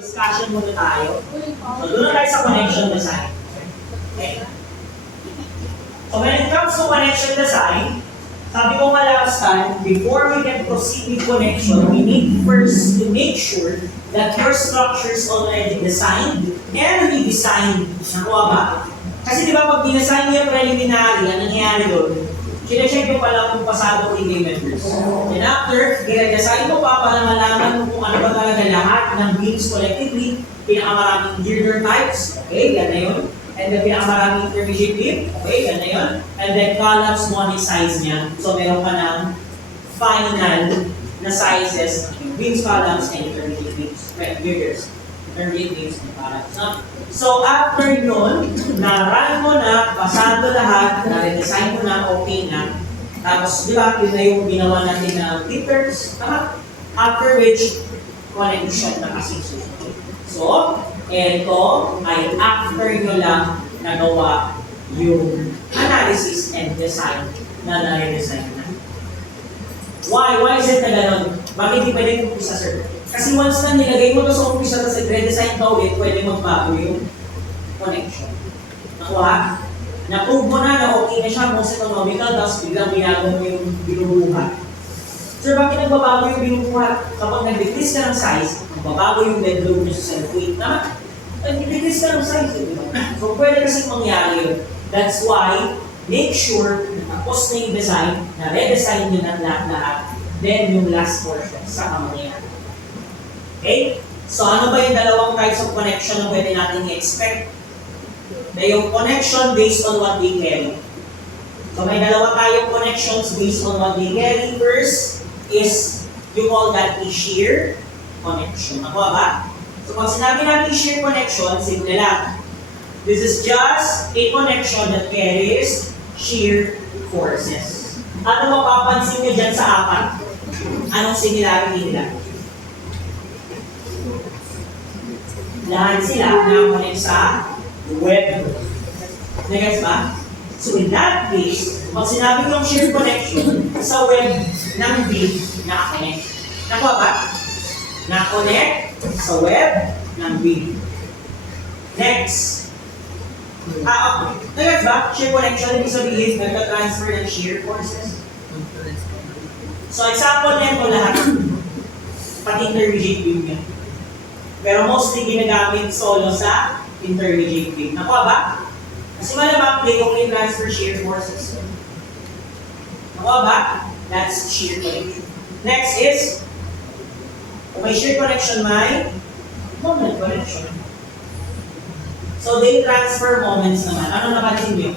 Discussion muna tayo. So, doon na tayo sa connection design. Okay. So, when it comes to connection design, sabi ko nga last time, before we can proceed with connection, we need first to make sure that your structure is already designed and redesigned. Nakuha ba? Kasi di ba pag dinesign niya preliminary, ang nangyayari doon, sinecheck mo pala kung pasado kay team members. And after, i-redesign mo pa para malaman mo kung ano ba talaga lahat ng beams collectively, pinakamaraming girder types, okay, yan na yun. And then pinakamaraming intermediate beam, okay, yan na yun. And then columns mo ang size niya. So meron ka ng final na sizes ng beams, columns, and intermediate beams. Right, girders. Intermediate beams and columns. No? So after yun, na-run mo na, pasado lahat, na-redesign mo na, okay na. Tapos, di ba, yun na yung ginawa natin na filters. After which, connection na kasi susunod. So, ito ay after nyo lang nagawa yung analysis and design na na-redesign na. Why? Why is it na gano'n? Bakit di pwede umpisa, sir? Kasi once na nilagay mo ito sa umpisa tapos i-redesign ka ulit, pwede magbago yung connection. Nakuha? Na-prove mo na okay na siya, most economical, tapos biglang binago mo yung binubuhat. Sir, bakit nagbabago yung binubuhat? Kapag nag-decrease ka ng size, nagbabago yung bedroom niya sa self-weight. Tama? Nag-decrease ka ng size, di ba? So, pwede kasi mangyari yun. That's why, make sure na tapos na yung design, na redesign nyo ng lahat-lahat, then yung last portion sa mangyayari. Okay? So, ano ba yung dalawang types of connection na pwede natin i-expect? Na yung connection based on what they carry. So, may dalawa tayong connections based on what they carry. First is, you call that a shear connection. Nakuha ba? So, pag sinabi natin shear connection, simple lang. This is just a connection that carries shear forces. Ano mapapansin nyo dyan sa apat? Anong similarity nila? Lahat sila na-connect sa web. Nagets ba? So in that case, pag sinabi yung shear connection sa web ng beam, naka-connect. Nakuha ba? Na-connect sa web ng beam. Next. Nagets ba? Shear connection, ibig sabihin, nagka-transfer ng shear forces. So example nito lahat. Pati intermediate beam niya. Pero mostly ginagamit solo sa intermediate beam. Nakuha ba? Kasi malamang they only transfer shear forces. Nakuha ba? That's shear connection. Next is, kung may shear connection, may moment connection. So they transfer moments naman. Ano napansin nyo?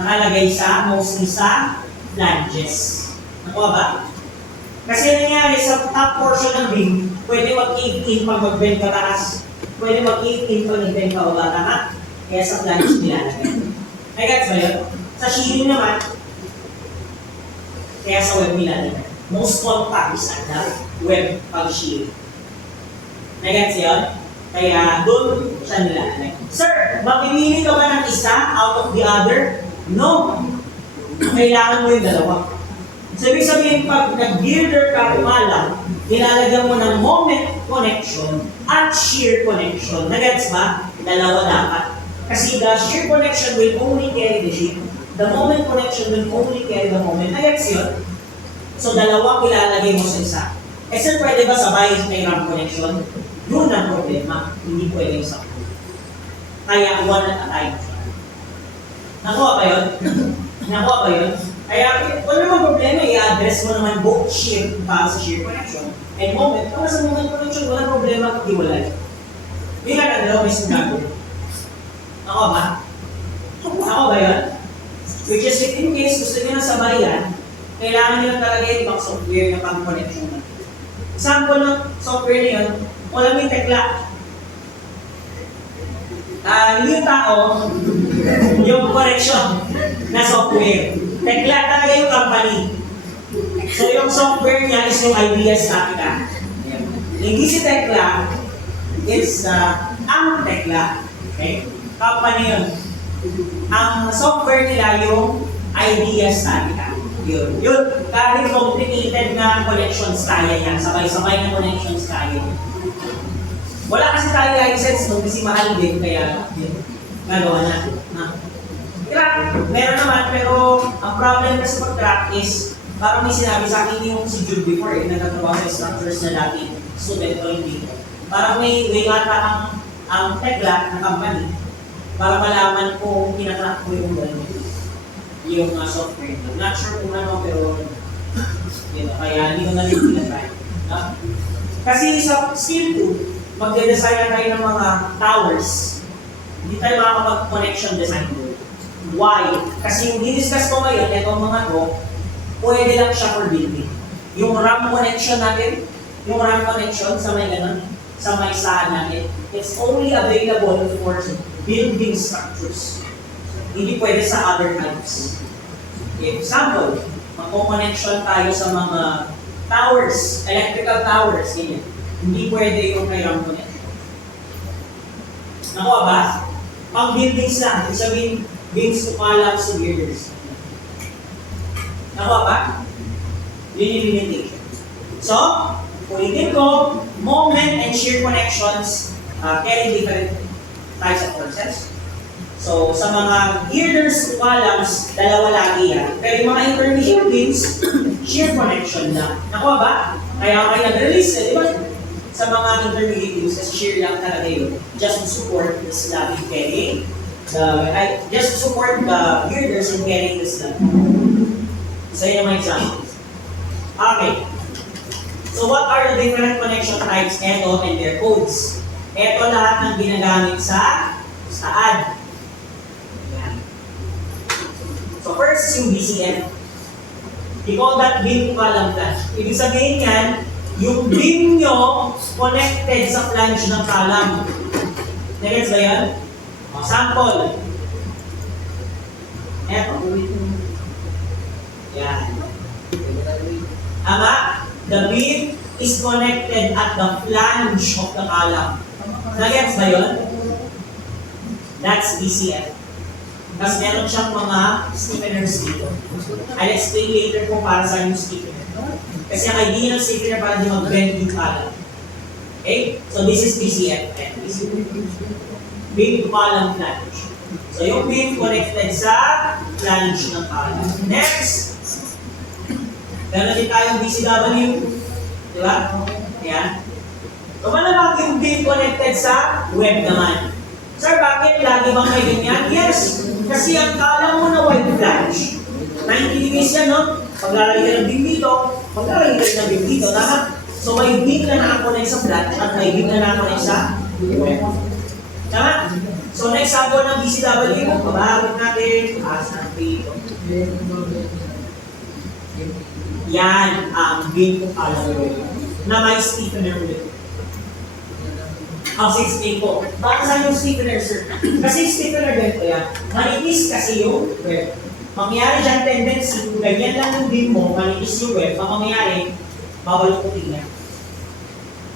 Nakalagay mostly sa flanges. Nakuha ba? Kasi nangyari sa top portion ng beam, pwede mag-8-in pag mag-bend ka taas. Pwede mag-8-in pag nag-bend ka baba, tama? Kaya sa flanges nilalagay. May gets ba yun? Sa shearing naman, kaya sa web nilalagay. Most contact is at the web pag-shearing. May gets yun? Kaya doon siya nilalagay. Sir, mapipili ka ba ng isa out of the other? No. Kailangan mo yung dalawa. Sabi sabihin, pag nag-girder ka umalang, nilalagyan mo ng moment connection at shear connection. Nagets ba? Dalawa dapat. Kasi the shear connection will only carry the shear. The moment connection will only carry the moment. Nagets yun? So dalawa ilalagay mo sa isa. Eh sir, pwede ba sabay may ramp connection? Yun ang problema. Hindi pwede sa kaya one at a time. Nakuha ba yun? Nakuha ba yun? Kaya, wala namang problema, i-address mo naman both shear para sa shear connection and moment. Para sa moment connection, walang problema pag iwalay. Hindi ka na dalawa may sinabi. Ako ba? Ako ba yun? Which is, if in case gusto nyo na sabayan, kailangan nyo lang talaga yung ibang software na pang-connection na. Example ng software na yun, wala may tekla. Yung tao, yung connection na software. Tekla talaga yung company. So yung software niya is yung idea statica. Hindi si Tekla, it's ang Tekla. Okay? Company yun. Ang software nila yung idea statica. Yun. Kahit complicated na connections kaya yan. Sabay-sabay na connections kaya yan. license mo kasi mahal din, kaya yun, gagawa natin. Track, meron naman, pero ang problem kasi pag track is, parang may sinabi sa akin yung si Jude before, nagtatrabaho sa structures na dati, student ko yung dito. Parang may ata ang tekla na company, para malaman kung kinatrack ko yung software. Not sure kung ano, pero yun, kaya hindi ko na rin pinatry. Kasi sa skill 2, magde-design tayo ng mga towers. Hindi tayo makakapag-connection design doon. Why? Kasi yung diniscuss ko ngayon, itong mga to, pwede lang siya for building. Yung RAM connection natin, yung RAM connection sa may ganun, sa may saan natin, it's only available for building structures. Hindi pwede sa other types. Example, magko-connection tayo sa mga towers, electrical towers, ganyan. Hindi pwede yung may RAM connection. Nakuha ba? Pang buildings lang, ibig sabihin, beams to columns to girders. Nakuha ba? Yun yung limitation. So, ulitin ko, moment and shear connections carry different types of forces. So, sa mga girders to columns, dalawa lagi yan. Pero yung mga intermediate beams, shear connection lang. Nakuha ba? Kaya kayo nag-release, di ba? Sa mga intermediate beams, kasi shear lang talaga yun. Just to support the slab in carrying. Just to support the girders in carrying the slab. So, yun yung mga examples. Okay. So, what are the different connection types? Ito and their codes. Ito lahat ng ginagamit sa SAAD. Yan. So, first is yung BCM. We call that beam to column flange. Ibig sabihin yan, yung beam nyo connected sa flange ng column. Nagets ba yan? Sample. Eto. Yan. Ama, the beam is connected at the flange of the column. Nagets ba yun? That's BCF. Tapos meron siyang mga stiffeners dito. I'll explain later kung para saan yung stiffener. Kasi ang idea ng stiffener para di mag-bend yung column. Okay? So this is BCF. Beam to column flange. So yung beam connected sa flange ng column. Next, gano'n din tayong BCW. Di ba? Yan. So malamang yung beam connected sa web naman. Sir, bakit lagi bang may ganyan? Yes! Kasi ang column mo na wide flange, 90 degrees yan, no? Paglalagay ka ng beam dito, paglalagay ka ng beam dito, tama? So may beam na nakakonect sa flange at may beam na nakakonect sa web. Tama? So next sample ng BCW, pabahagin natin, taas ng dito. Yan ang beam kung column na may stiffener ulit. Ang 16 po. Bakit saan yung stiffener, sir? Kasi stiffener ganito yan. Manipis kasi yung web. Mangyayari dyan tendency, kung ganyan lang yung beam mo, manipis yung web, ang mangyayari, babalukutin yan.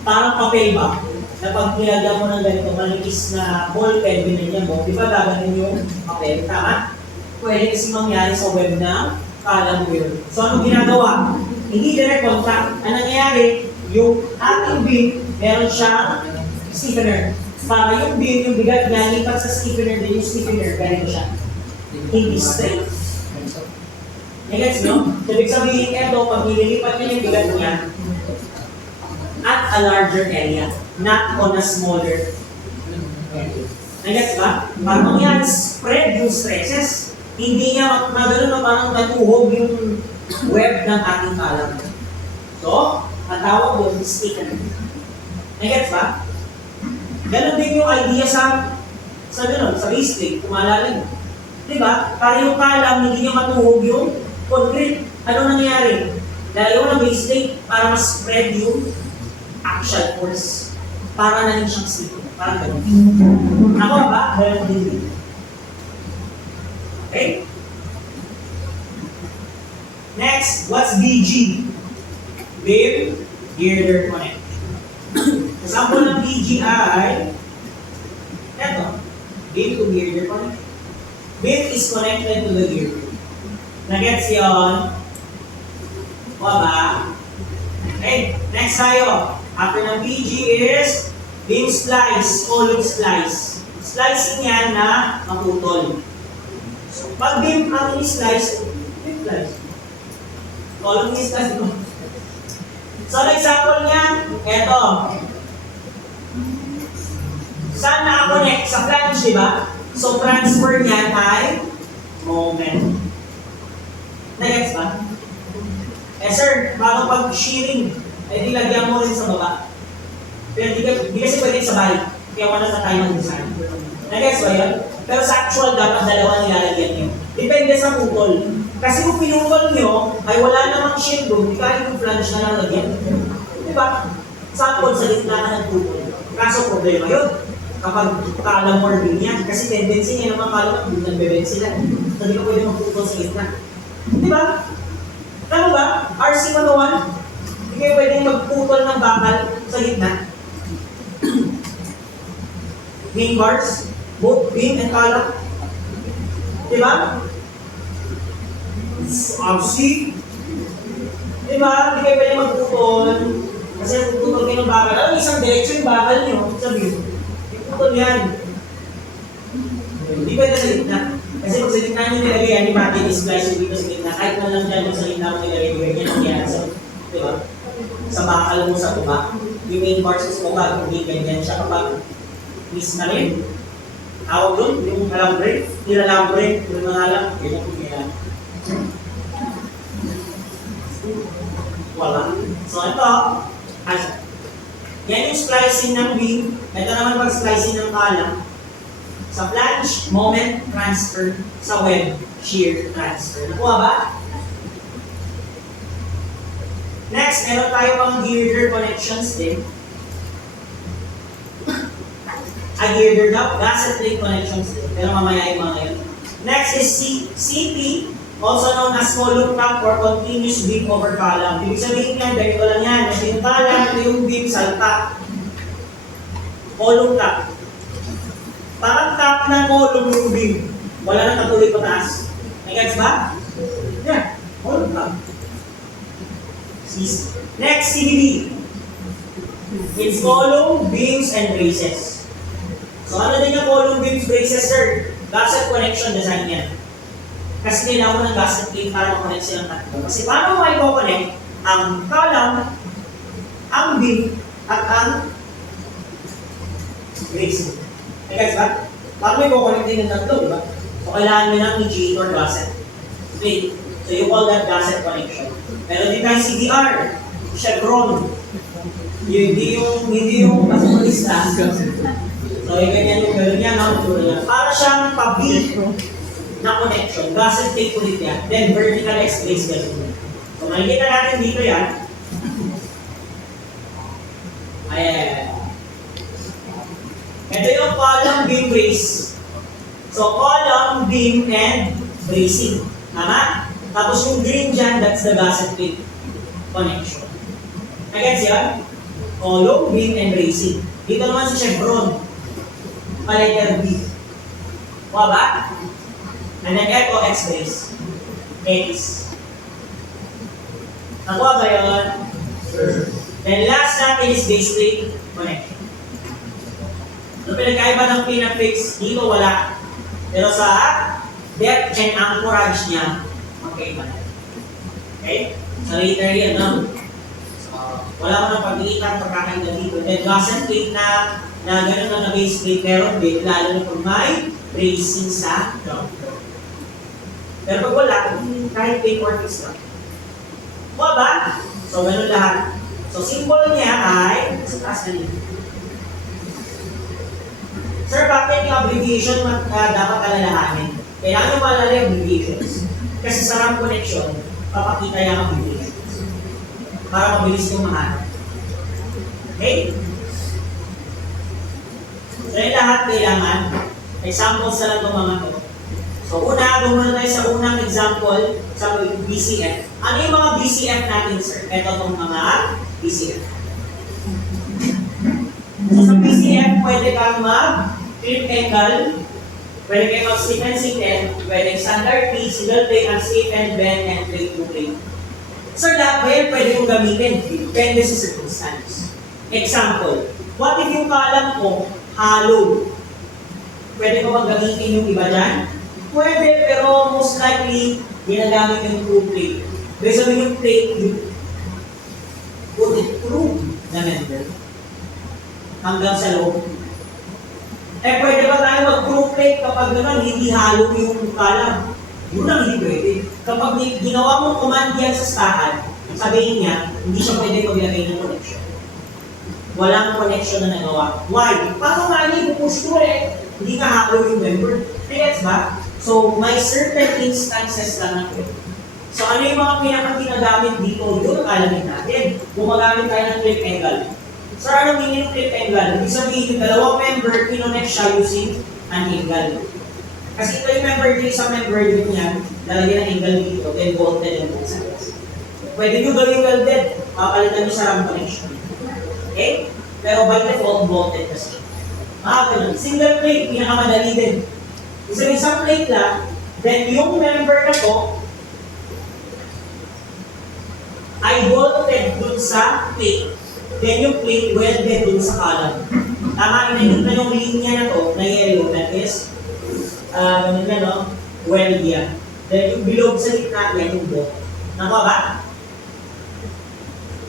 Parang papel ba? Na pag nilagyan mo ng ganito, manipis na ball pen, binigyan mo, di ba gaganin yung papel? Tama? Pwede kasi mangyari sa web ng column wheel. So anong ginagawa? Hindi direct contact. Ang nangyayari, yung ating beam, meron siyang stiffener. Para yung beam, yung bigat niya, lipat sa stiffener din yung stiffener, ganito siya. Hindi straight. Nagets nyo? Ibig sabihin ito, pag nililipat niya yung bigat niya, at a larger area, not on a smaller area. Nagets ba? Parang yan, spread yung stresses. Hindi niya magano na parang natuhog yung web ng ating column. So, matawag doon stiffener. Nagets ba? Ganon din yung idea sa base plate, kung maalala nyo. Diba? Para yung column, hindi nyo matuhog yung concrete. Ano nangyayari? Dalawa ng base plate para mas spread yung axial force. Para na rin siyang slip. Parang ganon. Ako ba? Ganon din. Okay? Next, what's BG? Beam Girder Connect. Example ng BG ay eto, beam to girder connect. Beam is connected to the girder. Nagets yun? O ba? Okay, next tayo. After ng BG is Beam slice, column slice. Slicing yan na maputol. So, pag beam ang slice, beam slice. Column slice. So, ang example niya, eto. Saan nakakonect? Sa flange, di ba? So, transfer niyan ay moment. Na-gets ba? Eh sir, bago pag shearing, eh di lagyan mo rin sa baba. Pero di kasi pwede sa balik. Kaya wala sa tayo ng design. Na-gets ba yun? Pero sa actual, dapat dalawa nilalagyan nyo. Depende sa putol. Kasi kung pinutol nyo, ay wala namang shear doon, di kahit yung flange na lalagyan. Di ba? Sample sa gitna ka ng putol. Kaso problema yun. Kapag kalam more din yan. Kasi tendency niya naman kalam doon nagbebend sila. So di ka pwede magputol sa gitna. Di ba? Tama ba? RC 101? Hindi kayo pwedeng magputol ng bakal sa gitna. Main bars, both beam and column. Di ba? RC. Di ba? Hindi kayo pwedeng magputol. Kasi putol kayo ng bakal. Alam, isang direksyon yung bakal nyo sa beam. Iputol yan. Hindi pwede sa gitna. Kasi pag sa gitna nyo nilagay yan, yung natin is-slice yung dito sa gitna. Kahit na lang dyan yung sa gitna mo nilagay, ganyan ang yan. So, di ba? Sa bakal mo sa tuba, yung main bars is mukha, hindi ganyan siya kapag miss na rin. Tawag doon, yung alambre, nilalambre, yung mga alam, ganyan po ganyan. Wala. So ito, yan yung splicing ng beam. Ito naman pag-splicing ng column. Sa flange, moment transfer. Sa web, shear transfer. Nakuha ba? Next, meron tayo pang girder connections din. Girder daw, gasket plate connections din. Pero mamaya yung mga yun. Next is CP, also known as column cap or continuous beam over column. Ibig sabihin yan, ganito lang yan. Ito yung column, ito yung beam, salta. Column cap. Parang top ng column yung beam. Wala nang katuloy pataas. Nag-gets ba? Yeah. Column top. Next, CBB. It's column, beams, and braces. So ano din yung column, beams, braces, sir? Gasket connection design yan. Kasi kailangan mo ng gasket plate para makonect silang tatlo. Kasi paano mo i-connect ang column, ang beam, at ang braces? Guys, ba? Paano may kukonect din ng tatlo, di ba? So, kailangan mo ng mediator gasket. Okay. So, you call that gasket connection. Meron din tayong CDR, chevron. Hindi yung pasulista. So, yung ganyan yung gano'n yan, no? Para siyang pa-beat na connection. Gasket plate ulit yan. Then, vertical X-brace gano'n. So, makikita natin dito yan. Ayan. Ito yung column, beam, brace. So, column, beam, and bracing. Tama? Tapos yung green dyan, that's the gasket plate connection. Agad siya? Column, beam, and bracing. Dito naman sa chevron. Letter B. Kuha ba? And then ito, X-brace. X. Nakuha ba yun? Then last natin is base plate connection. So, pinagkaiba ng pinafix, dito wala. Pero sa depth and anchorage niya, magkaiba na. Okay? So, later yan, no? Wala ko ng pag-iitang pagkakaiba dito. Then, gasket plate na gano'n na base plate meron din, lalo na kung may bracing sa ground. Pero pag wala, kahit plate or fix lang. Kuha ba? So, gano'n lahat. So, symbol niya ay, sa taas na dito. Sir, bakit yung abbreviation dapat alalahanin? Kailangan nyo maalala yung abbreviations. Kasi sa RAM connection, papakita yung abbreviations. Para mabilis yung mahanap. Okay? So, yung lahat kailangan. Examples na lang itong mga to. So, muna tayo sa unang example sa BCF. Ano yung mga BCF natin, sir? Ito itong mga BCF. So, sa BCF, pwede kang mag-flip angle, pwede kang mag-slip and single, pwede standard T, single plate, unslip and bend, and plate to plate. Sir, lahat ba yan pwede kong gamitin? Depende sa circumstance. Example, What if yung column ko, hollow? Pwede ko bang gamitin yung iba dyan? Pwede, pero most likely, ginagamit yung through plate. Ibig sabihin yung plate, you put it through the member hanggang sa loob. Eh, pwede ba tayo mag-through plate kapag gano'n, hindi hollow yung column? Yun ang hindi pwede. Kapag ginawa mong command yan sa stahan, sabihin niya, hindi siya pwede maglagay ng connection. Walang connection na nagawa. Why? Paano nga niya ipupush ko eh? Hindi ka hollow yung member. Gets ba? So, may certain instances lang na pwede. So, ano yung mga pinaka-ginagamit dito? Yun ang alamin natin. Gumagamit tayo ng clip angle. Sir, ano meaning ng clip angle? Ibig sabihin, yung dalawang member, kinonect siya using an angle. Kasi ito yung member dito sa member dito niya, lalagyan ng angle dito, then bolted yung both sides. Pwede nyo gawin welded, papalitan nyo sa RAM connection. Okay? Pero by default, bolted kasi. Makakala, single plate, pinakamadali din. Isa isang plate lang, then yung member na to, ay bolted dun sa plate. Then yung plate welded dun sa column. Tama, inanita yung linya na to, na yellow, that is, weld yan. Then yung bilog sa gitna, yan yung bolt. Nakuha ba?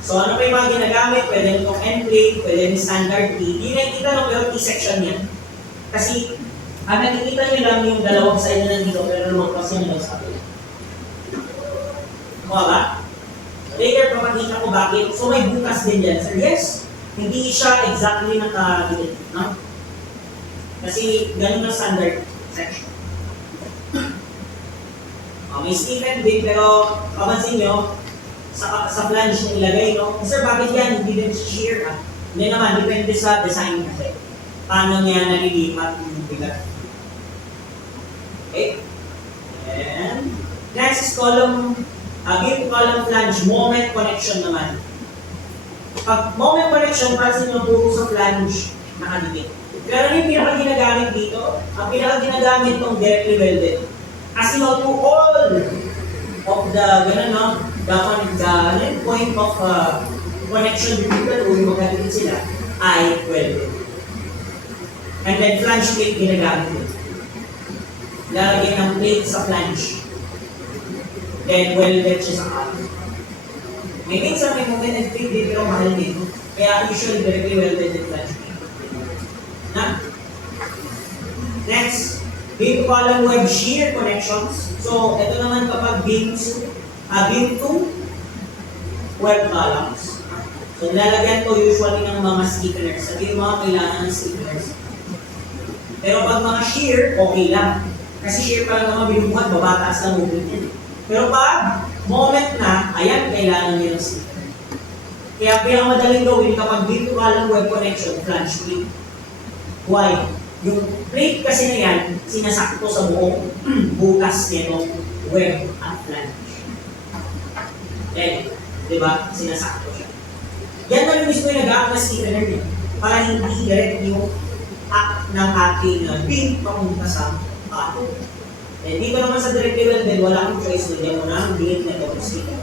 So ano pa yung mga ginagamit? Pwede nitong end plate, pwede yung standard T. Hindi nakikita nyo pero T-section yan. Kasi, ang nakikita nyo lang yung dalawang side na nandito, pero lumagpas yan lang sa akin. Nakuha ba? Later, papakita ko bakit. So may bukas din dyan, sir. Yes, hindi siya exactly nakagilid. No? Kasi ganun ang standard section. May Stephen din, pero papansin nyo, sa flange na ilagay, no? Sir, bakit yan? Hindi din shear, ha? Hindi naman, depende sa design kasi. Paano niya nalilipat yung bigat. Okay? And next is column, give column flange, moment connection naman. Pag moment connection, pansin nyo puro sa flange nakadikit. Pero yung pinaka-ginagamit dito, ang pinaka-ginagamit itong directly welded. As you know, to all of the, the point of connection between the two, yung magkakit sila, ay welded. And then flange plate ginagamit din. Lalagyan ng plate sa flange. Then welded siya sa column. May minsan may moment and plate din, pero mahal din. Kaya usually directly welded din flange plate. Na? Next, beam column web shear connections. So, ito naman kapag beam to web columns. So, nilalagyan ko usually ng mga stiffeners. Sabi yung mga kailangan ng stiffeners. Pero pag mga shear, okay lang. Kasi shear pa lang naman binubuhat, babataas lang movement yan. Pero pag moment na, ayan, kailangan nyo ng stiffener. Kaya pinakamadaling gawin kapag beam to column web connection, flange plate. Why? Yung plate kasi na yan, sinasakto sa buong butas nitong web at flange. Eh, di ba? Sinasakto siya. Yan na yung mismo yung nag-act na stiffener niya para hindi direct yung act ng ating beam papunta sa pato. Eh, dito naman sa directly welded, wala akong choice na mo na bilhin na ito stiffener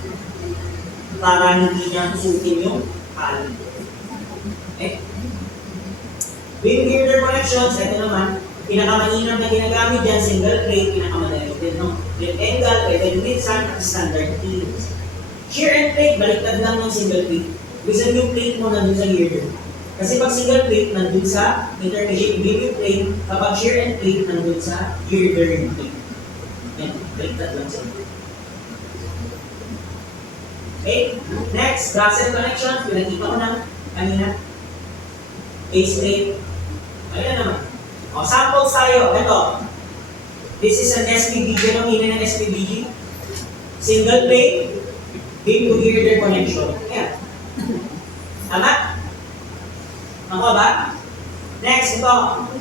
para hindi niya susukin yung palo. Eh, beam girder connections, ito naman, pinakamainam na ginagamit dyan, single plate, pinakamadali din, no? With angle, pwede minsan, at standard T. Shear and plate, baliktad lang ng single plate. Bisa yung plate mo nandun sa girder. Kasi pag single plate, nandun sa intermediate beam yung plate, kapag shear and plate, nandun sa girder yung plate. Yan, baliktad lang siya. Okay, next, bracket connections, pinakita ko na kanina. Base plate. Ayan naman. O, samples tayo. Ito. This is an SPBG. Anong meaning ng SPBG? Single plate, beam to girder connection. Ayan. Tama? Ako ba? Next, ito.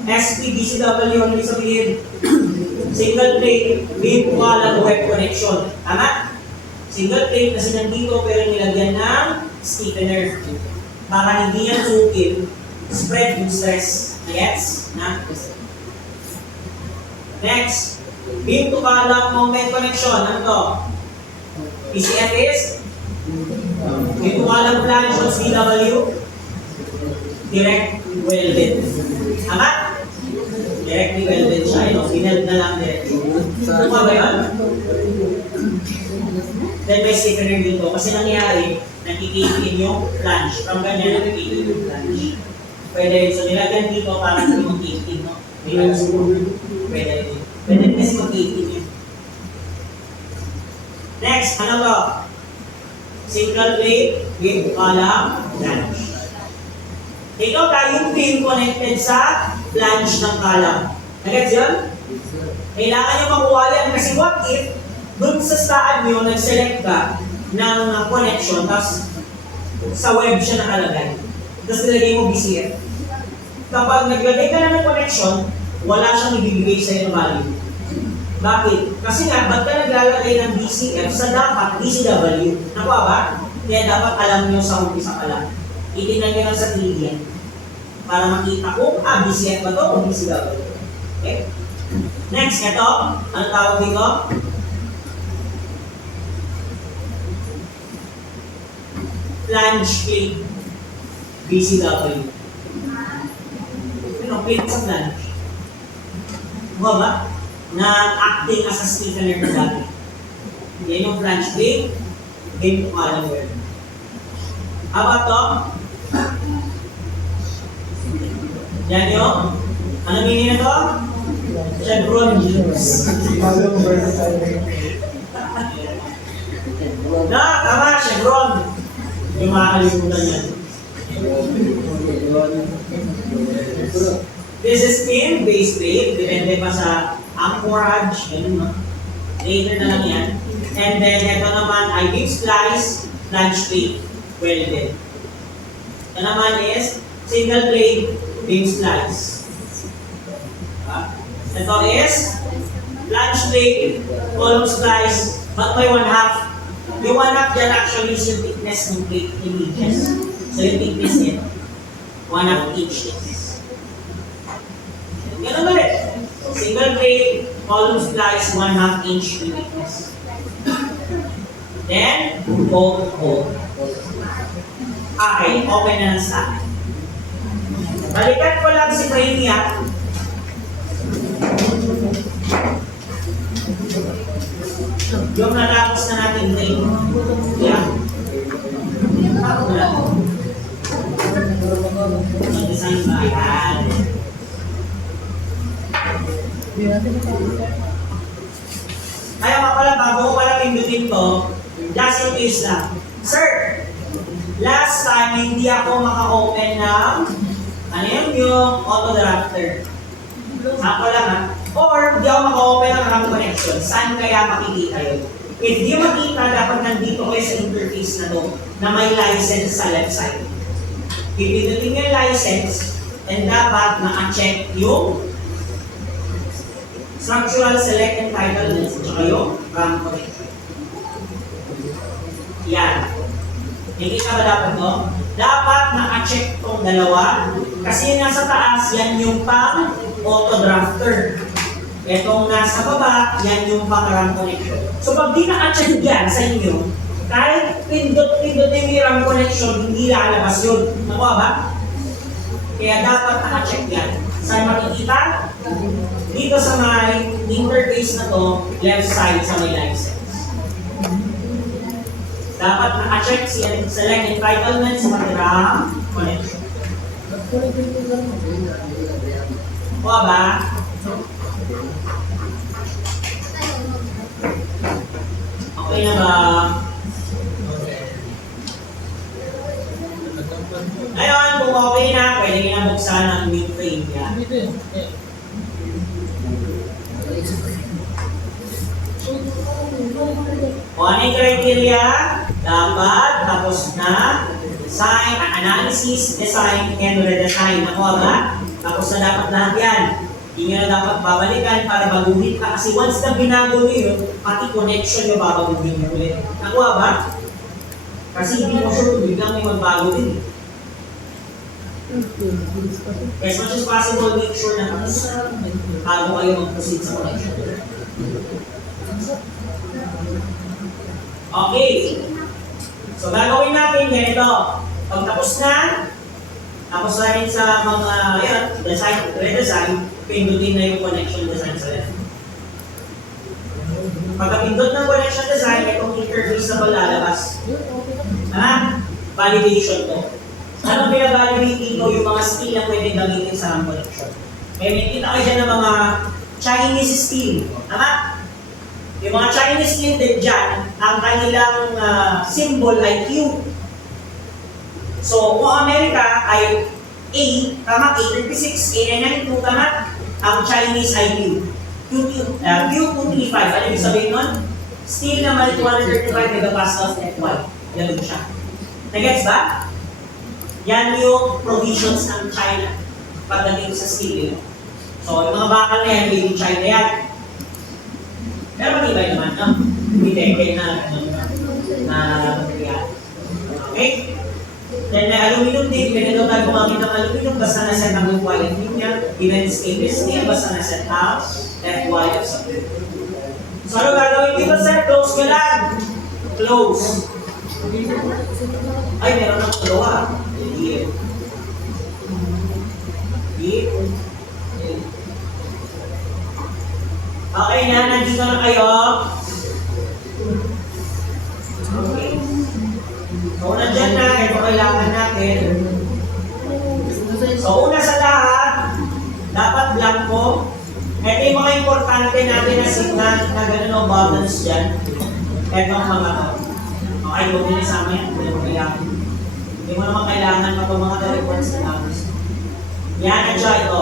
SPBCW. Ano yung sabihin? Single plate, beam to column web connection. Tama? Single plate kasi nandito pero nilagyan ng stiffener. Para hindi yan sukin, spread yung stress. Yes? Na? Next, beam to column moment connection. Ano to? PCF is? Beam to column flange on CW. Direct welded. Tama? Directly welded siya. Bineld na lang directly. Tama ba yun? Then may sticker dito. Kasi nangyari, nagkikipin yung flange. From ganyan, nagkikipin yung flange. Pwede rin. So, nilagyan dito para hindi magkikipin, no? Pwede rin. Pwede kasi magkikipin yun. Next, ano to? Single plate with column flange. Ito tayong pin connected sa flange ng column. Nagets yun? Kailangan nyo makuha yan kasi what if dun sa staan nyo, nag-select ka ng connection, tapos sa web siya nakalagay. Tapos nilagay mo BCF. Kapag naglagay ka na ng connection, wala siyang ibibigay sa'yo ng value. Bakit? Kasi nga, ba't ka naglalagay ng BCF sa dapat BCW? Nakuha ba? Kaya dapat alam nyo sa umpisa pa lang. Itingnan nyo lang sa 3D yan. Para makita kung BCF ba ito o BCW. Okay? Next, ito. Ano tawag dito? Flange plate. BCW. Plate sa flange. Nakuha ba? Na acting as a stiffener na dati. Yan yung flange plate, game to column weld. How about to? Yan yung, ano meaning na to? Chevron juice. Na, tama, chevron. Yung makakalimutan yan. This is pin, base plate, depende pa sa anchorage, ganun, no? Later na lang yan. And then, ito naman ay beam splice, flange plate, welded. Ito naman is single plate, beam splice. Ito is flange plate, column splice, but may 1/2. Yung 1/2 dyan actually is yung thickness ng plate in inches. So yung thickness nito, 1/2 inches. Ganun ulit. Single plate, column splice, 1/2 inch thickness. Then, bolt hole. Okay, open na lang sa akin. Balikan ko lang si Brainiac. Yung natapos na natin brain. Yeah. Ako na. Ang design ba? Ayan. Kaya ka pala, bago ko pala pindutin to, just in case lang. Sir, last time hindi ako maka-open ng ano yung auto drafter. Ako lang ha. Or hindi ako maka-open ng RAM connection. Saan kaya makikita yun? If di makita, dapat nandito kayo sa interface na to na may license sa left side. Pipindutin yung license and dapat naka-check yung structural select entitlements at yung RAM connection. Yan. Nakikita ba dapat to? Dapat naka-check tong dalawa kasi yung nasa taas, yan yung pang auto drafter. Itong nasa baba, yan yung pang RAM connection. So pag di naka-check yan sa inyo, kahit pindot-pindotin yung RAM connection, hindi lalabas yun. Nakuha ba? Kaya dapat naka-check yan. Saan makikita? Dito sa may interface na to, left side sa may license. Dapat naka-check siya, select entitlement sa mga RAM connection. Kuha ba? Okay na ba? Ngayon, kung okay na, pwede nyo na buksan ang main frame niya. Kung ano yung criteria, dapat tapos na design, analysis, design, and redesign. Nakuha ba? Tapos na dapat lahat yan. Hindi nyo na dapat babalikan para baguhin ka. Kasi once na binago nyo yun, pati connection nyo babaguhin nyo ulit. Nakuha ba? Kasi hindi mo sure kung biglang may magbago din. As much as possible, make sure na bago kayo mag-proceed sa connection. Okay. So, gagawin natin ganito. Pag tapos na, Tapos dahil sa mga, yan, design, redesign, pindutin na yung connection design sa left. Pagkapindot ng connection design, itong interface na lalabas. Validation to. Anong pinavalidate dito? Yung mga steel na pwedeng gamitin sa RAM connection. May nakita kayo dyan ng mga Chinese steel. Yung mga Chinese steel din dyan, ang kanilang symbol ay Q. So, kung Amerika ay A, A36, A992, ang Chinese ay Q. Q235, ano yung sabihin nun? Steel na may 235 megapascals FY. Ganun siya. Nagets ba? Yan yung provisions ng China pagdating sa steel. So, yung mga bakal na yan, made in China yan. Pero matibay naman, no? Hindi na material. Okay? Then may aluminum din, pwede daw tayo gumamit ng aluminum, basta na-set ang quality niya. Even stainless steel, basta na-set ang FY of something. So, ano gagawin dito, sir? Close ka lang. Close. Ay, meron ng dalawa. Hindi. Okay na, nandito na kayo. Okay. So, nandyan na, ito kailangan natin. So, una sa lahat, dapat blanco. Ito yung mga importante natin na signal na gano'n o buttons dyan. Ito ang mga to. Okay, huwag nyo isama yan. Hindi mo kailangan. Hindi mo naman kailangan pa mga reports na tapos. Yan at siya ito.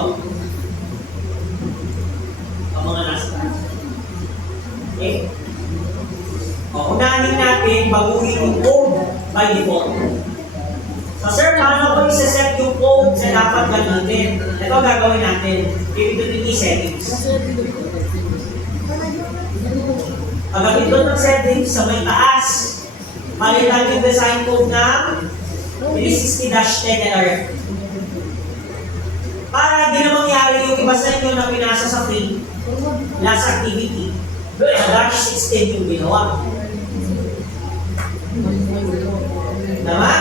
Ang mga nasa taas. Okay? O, unahin natin, baguhin yung code by default. So, sir, paano ko isa-set yung code sa dapat gamitin? Ito gagawin natin. Pipindutin yung settings. Pagkapindot ng settings sa may taas, palitan yung design code na 360-10 LRF. Para di na mangyari yung iba sa inyo na pinasa sa free last activity, sa dash 16 yung ginawa. Tama?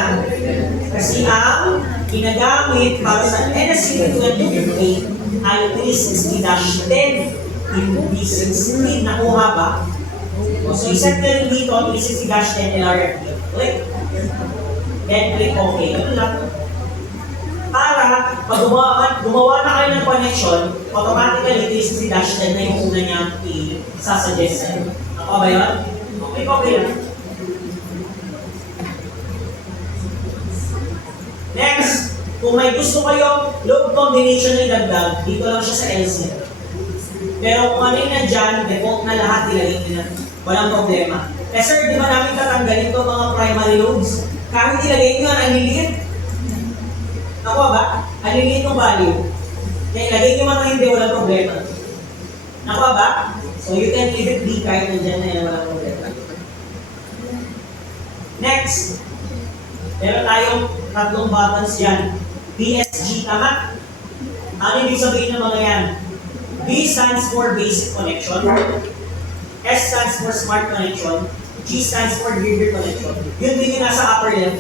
Kasi ang ginagamit para sa NSC 2028 ay 360-10 hindi 16. Nakuha ba? So, iset na rin dito 360-10 LRF. Click. Then, click OK. Ganun lang. Para, pag gumawa na kayo ng connection, automatically 360-10 na yung una niyang i-suggest. Ako ba yun? Okay, okay lang. Next, kung may gusto kayong load combination na idagdag, dito lang siya sa LC. Pero kung ano yung nandyan, default na lahat, ilalagay na. Walang problema. Eh sir, di ba namin tatanggalin ito mga primary loads? Kahit ilagay nyo, ang liliit. Nakuha ba? Ang liliit ng value. Kaya ilagay nyo man hindi, walang problema. Nakuha ba? So you can leave it be kahit nandyan na yan, walang problema. Next, meron tayong tatlong buttons yan. BSG, tama? Ano ibig sabihin ng mga yan? B stands for basic connection. S stands for smart connection. G stands for grid connection. Yun din yung nasa upper left.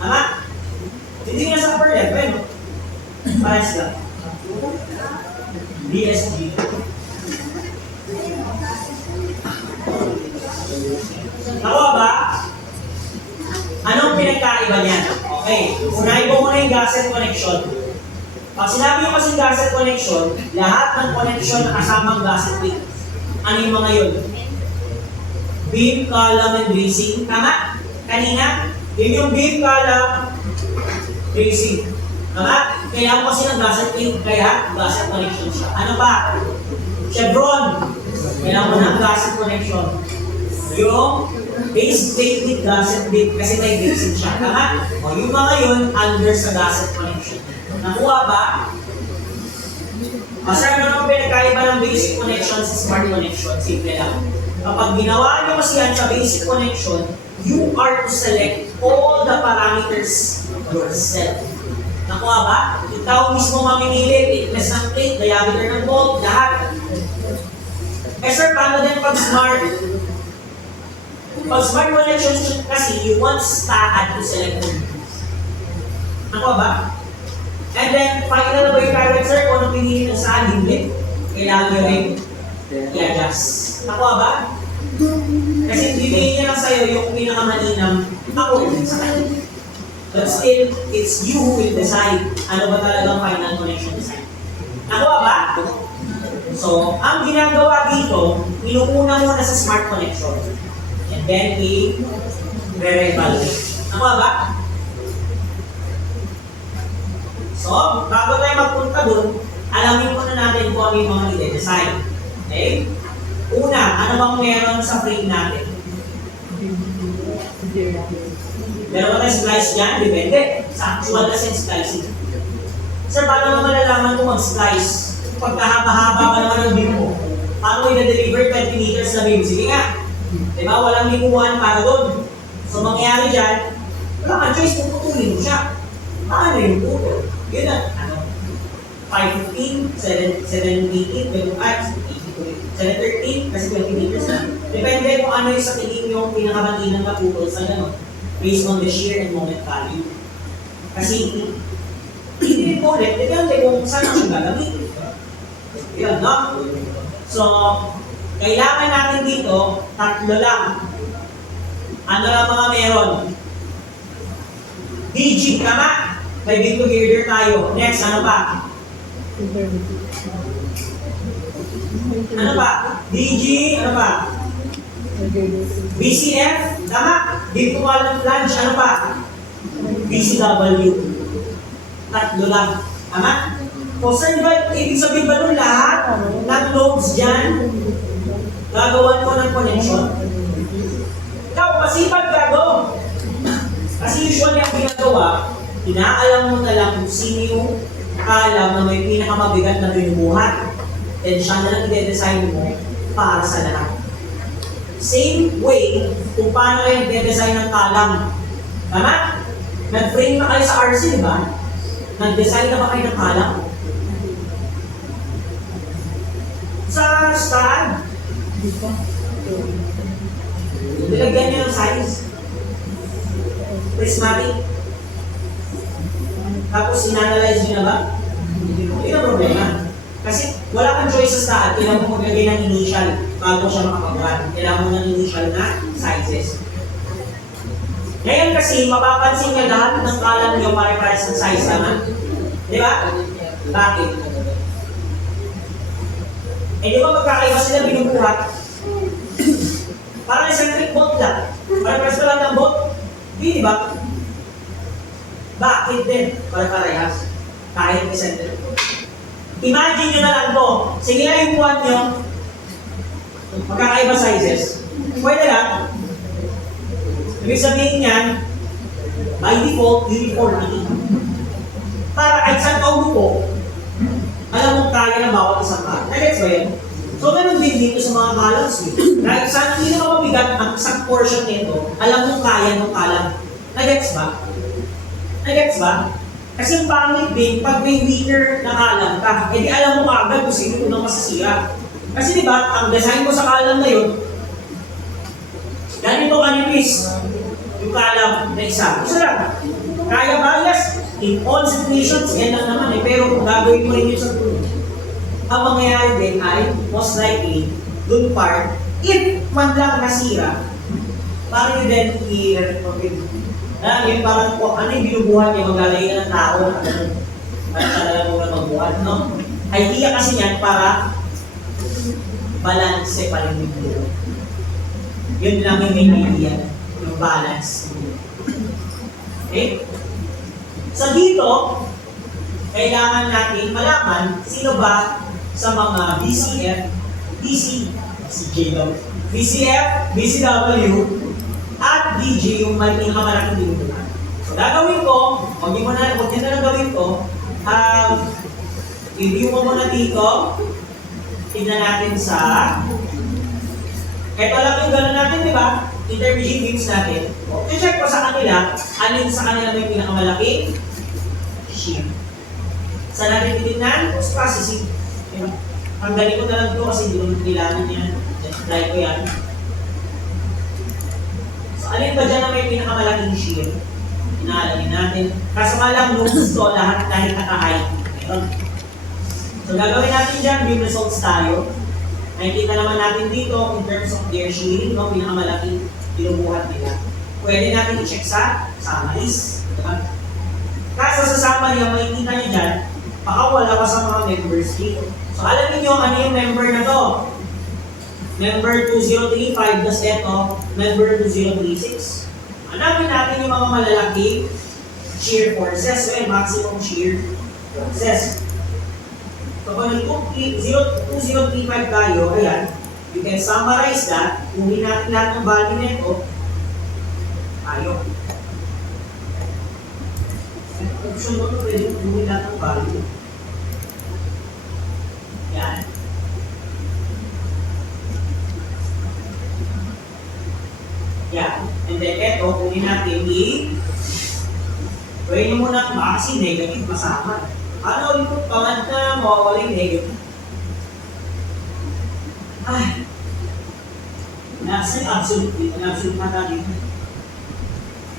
Tama? Yun din yung nasa upper left. Bueno, parehas lang. BSG. Nakuha ba? Anong pinagkaiba niyan? Okay, unahin ko muna yung gasket connection. Pag sinabi yung kasi gasket connection, lahat ng connection na kasamang gasket link. Ano yung mga yun? Beam, column, and bracing. Tama? Kanina, yun yung beam, column, bracing. Tama? Kailangan ko kasi ng gasket link, kaya gasket connection siya. Ano pa? Chevron. Kailangan ko ng gasket connection. Yung base plate with gasket plate kasi may bracing siya. Tama? O yung mga yun, under sa gasket connection. Nakuha ba? Masarap na naman pinagkaiba ng basic connection sa smart connection. Simple lang. Kapag ginawa nyo kasi yan sa basic connection, you are to select all the parameters yourself. Nakuha ba? Ikaw mismo mamimili, thickness ng plate, diameter ng bolt, lahat. Eh sir, paano din pag smart? Pag smart connection kasi, you want STAAD to select all. Nakuha ba? And then, final na ba yung parent sir? Kung anong pinili ng saan, hindi. Kailangan nyo rin i-adjust. Nakuha ba? Kasi bibigyan niya lang sa'yo yung pinakamaninang ako sa kanya. But still, it's you who will decide ano ba talagang final connection design. Nakuha ba? So, ang ginagawa dito, inuuna muna sa smart connection. And then, i-re-evaluate. Nakuha ba? So, bago tayo magpunta dun, alamin muna natin kung ano yung mga i-design. Okay? Una, ano bang meron sa frame natin? Meron ba tayo splice dyan? Depende. Sa actual kasi slicing. Sir, paano mo malalaman kung mag-splice? Pagkahaba-haba pa naman ang beam mo, paano mo i-deliver 20 meters na beam? Sige nga. Diba? Walang likuhan para doon. So, mangyayari dyan, wala kang choice kung putulin mo siya. Paano yung putol? Yun na, 515, 718, 713, kasi 20 meters na. Depende kung ano yung sa tingin yung pinakamatinang kaputol sa gano'n, based on the shear and moment value. Kasi, hindi po ulit, depende kung saan ang gagamitin. Yun, no? So, kailangan natin dito, tatlo lang. Ano lang mga meron? DG, tama? May big together tayo. Next, ano pa? Ano pa? DG, ano pa? BCF, tama? Virtual flange, ano pa? BCW. Tatlo lang. Tama? O sir, di ba, ibig sabihin ba nun lahat ng nodes dyan, gagawan ko ng connection? Ikaw, masipag gago. Kasi usually ang ginagawa, inaalam mo na lang kung sino yung alam na may pinakamabigat na binubuhat. Then siya na lang i-design mo para sa lahat. Same way kung paano kayo i-design ng talang. Tama? Nag-frame na kayo sa RC, di ba? Nag-design na ba kayo ng talang? Sa stand, nilagyan niyo ng size. Prismatic. Tapos inanalyze niyo na ba? Hindi na problema. Kasi wala kang choice sa stand. Kailangan mo maglagay ng initial bago siya makapag-run. Kailangan mo ng initial na sizes. Ngayon kasi, mapapansin niya lahat ng kalan niyo pare-pares ng size naman. Di ba? Bakit? Eh di ba magkakaiba sila binubuhat? Parang eccentric bolt lang. Pare-pares ka lang ng bolt. Di ba? Bakit din? Pare-parehas. Kahit eccentric bolt. Imagine nyo na lang to. Sige na yung buwan nyo. Magkakaiba sizes. Pwede lang. Ibig sabihin yan, by default, uniformity. Para kahit saan ka umupo, alam mong kaya na bawat isang kalan. Nagets ba yan? So, ganun din dito sa mga columns. Kahit saan hindi na mabigat ang isang portion nito, alam mong kaya ng kalan. Nagets ba? Nagets ba? Kasi yung pangit din, pag may weaker na kalan ka, edi alam mo agad kung sino unang masasira. Kasi diba, ang design ko sa kalan na yun, ganito kanipis, yung kalam na isa. Isa lang. Kaya ba? Yes. In all situations, yan lang naman eh. Pero kung gagawin mo rin yun sa tulog, ang mangyayari din ay, most likely, dun part, if man lang nasira, parang yun din i-retrofit. Yung parang kung ano yung binubuhat niya, maglalagay na ng tao, at talaga mo na magbuhat, no? Idea kasi yan para balance pa rin yung buhay. Yun lang yung main idea, yung balance. Okay? So dito, kailangan natin malaman sino ba sa mga BCF, BCF, BCW, at DG yung may pinakamalaking binubuhan. So gagawin ko, huwag nyo na lang gawin ko, i-view mo muna dito, tignan natin sa ito lang yung gano'n natin, di ba? Intermediate beams natin. O, i-check ko sa kanila, alin sa kanila may pinakamalaking shear. Saan natin titignan? Post-processing. Diba? Ang galing ko na lang ito kasi hindi ko kailangan yan. Just try ko yan. So, alin ba dyan na may pinakamalaking shear? Inaalagin natin. Kaso nga lang, nung gusto, lahat kahit naka-high. So, gagawin natin dyan, yung results tayo. Nakikita naman natin dito, in terms of their shearing, no, pinakamalaking binubuhat nila. Pwede natin i-check sa summaries. Diba? Kaso sa summary, ang makikita nyo dyan, baka wala pa sa mga members dito. So, alam niyo ano yung member na to? Member 2035, tas ito, member 2036. Hanapin natin yung mga malalaking shear forces, maximum shear forces. So, kung nag-2035 tayo, ayan, you can summarize that. Kunin natin lahat ng value nito, tayo. Option mo ito, pwede kunin lahat ng value. Yan. Yan. And then eto, kunin natin pwede nyo muna kasi negative masama. Ano ulit kung pangad na mawawala yung negative? Ay. Nasa absolute na tayo.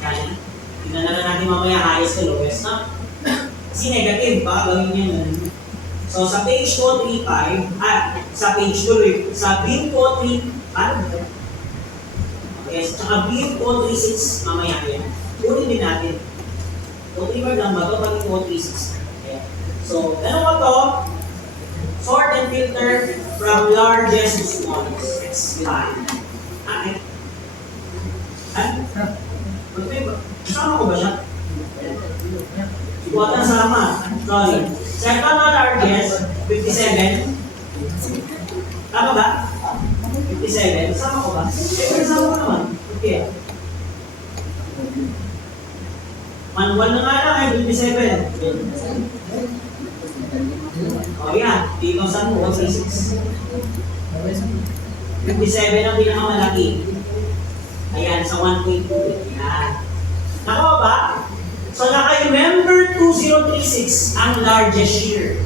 Yan. Tingnan na natin mamaya highest to lowest na. Kasi negative, baka gawin niya nun. So sa page 235, sa page 2, sa view 235, ano ba? Yes, tsaka view 236, mamaya yan. Kunin din natin. 235 lang ba ito? Pati 236. Okay. So, ano ba ito? Sort and filter from largest to smallest. It's fine. Okay. Kasama ko ba siya? Huwag na sama. Sorry. Second na largest, 57. Tama ba? 57. Kasama ko ba? Kasama ko naman. Okay. Manual na nga lang ay 57. O yan. Dito sa mo, 36. 57 ang pinakamalaki. Ayan, sa 1.2. Ayan. Nako ba? So, naka-remember 2036 ang largest shear.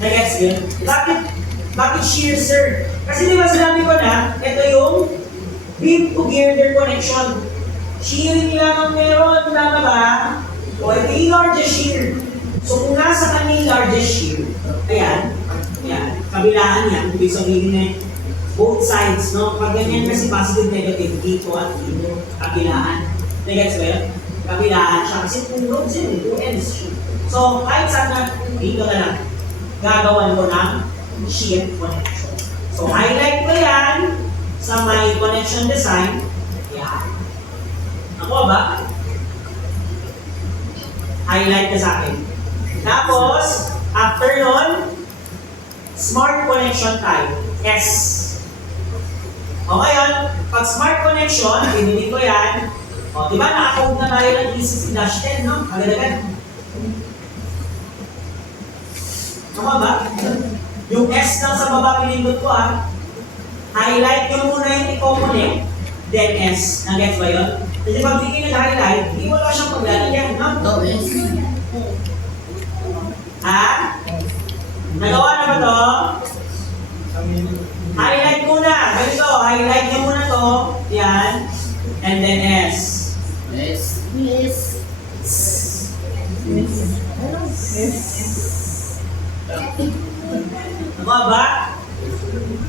Nag-gets yun? Bakit shear, sir? Kasi di ba sinabi ko na, ito yung beam to girder connection. Shearing lang ang meron, tama ba? O, ito yung largest shear. So, kung nasa kanya yung largest shear, ayan, kabilaan yan, ibig sabihin na both sides, no? Pag ganyan kasi positive, negative, dito at dito, kabilaan. Nag-gets ba yun? Kabilaan siya kasi two roads yun, two ends siya. So, kahit saan na, dito na lang, gagawan ko ng shear connection. So, highlight ko yan sa my connection design. Yan. Ako ba? Highlight ka sa akin. Tapos, after nun, smart connection type, S. O ngayon, pag smart connection, pinili ko yan. O, di ba naka-code na tayo ng ECC-10, no? Agad-agad. Tama ba? Yung S lang sa baba pinindot ko highlight nyo muna yung i-connect, then S. Nag-gets ba yun? Kasi pag hindi nag-highlight, hindi wala siyang paglalagyan, no? No, S. Ha? Nagawa na ba to? Highlight muna. Ganito, highlight nyo muna to. Yan. And then S. S. Yes. Nagawa ba?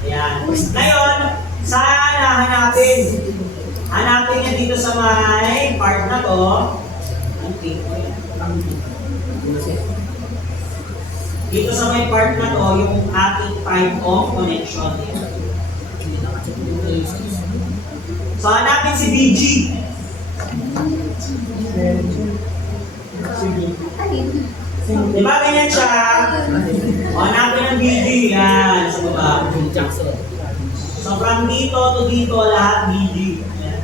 Ayan. Ngayon, saan hanapin? Hanapin niya dito sa may part na to. Dito sa may part na to, yung ating type of connection. So, hanapin si BG. Di ba ganyan siya? O, hanapin ang BG. Yan, sa baba. So, from dito to dito, lahat BG. Yan.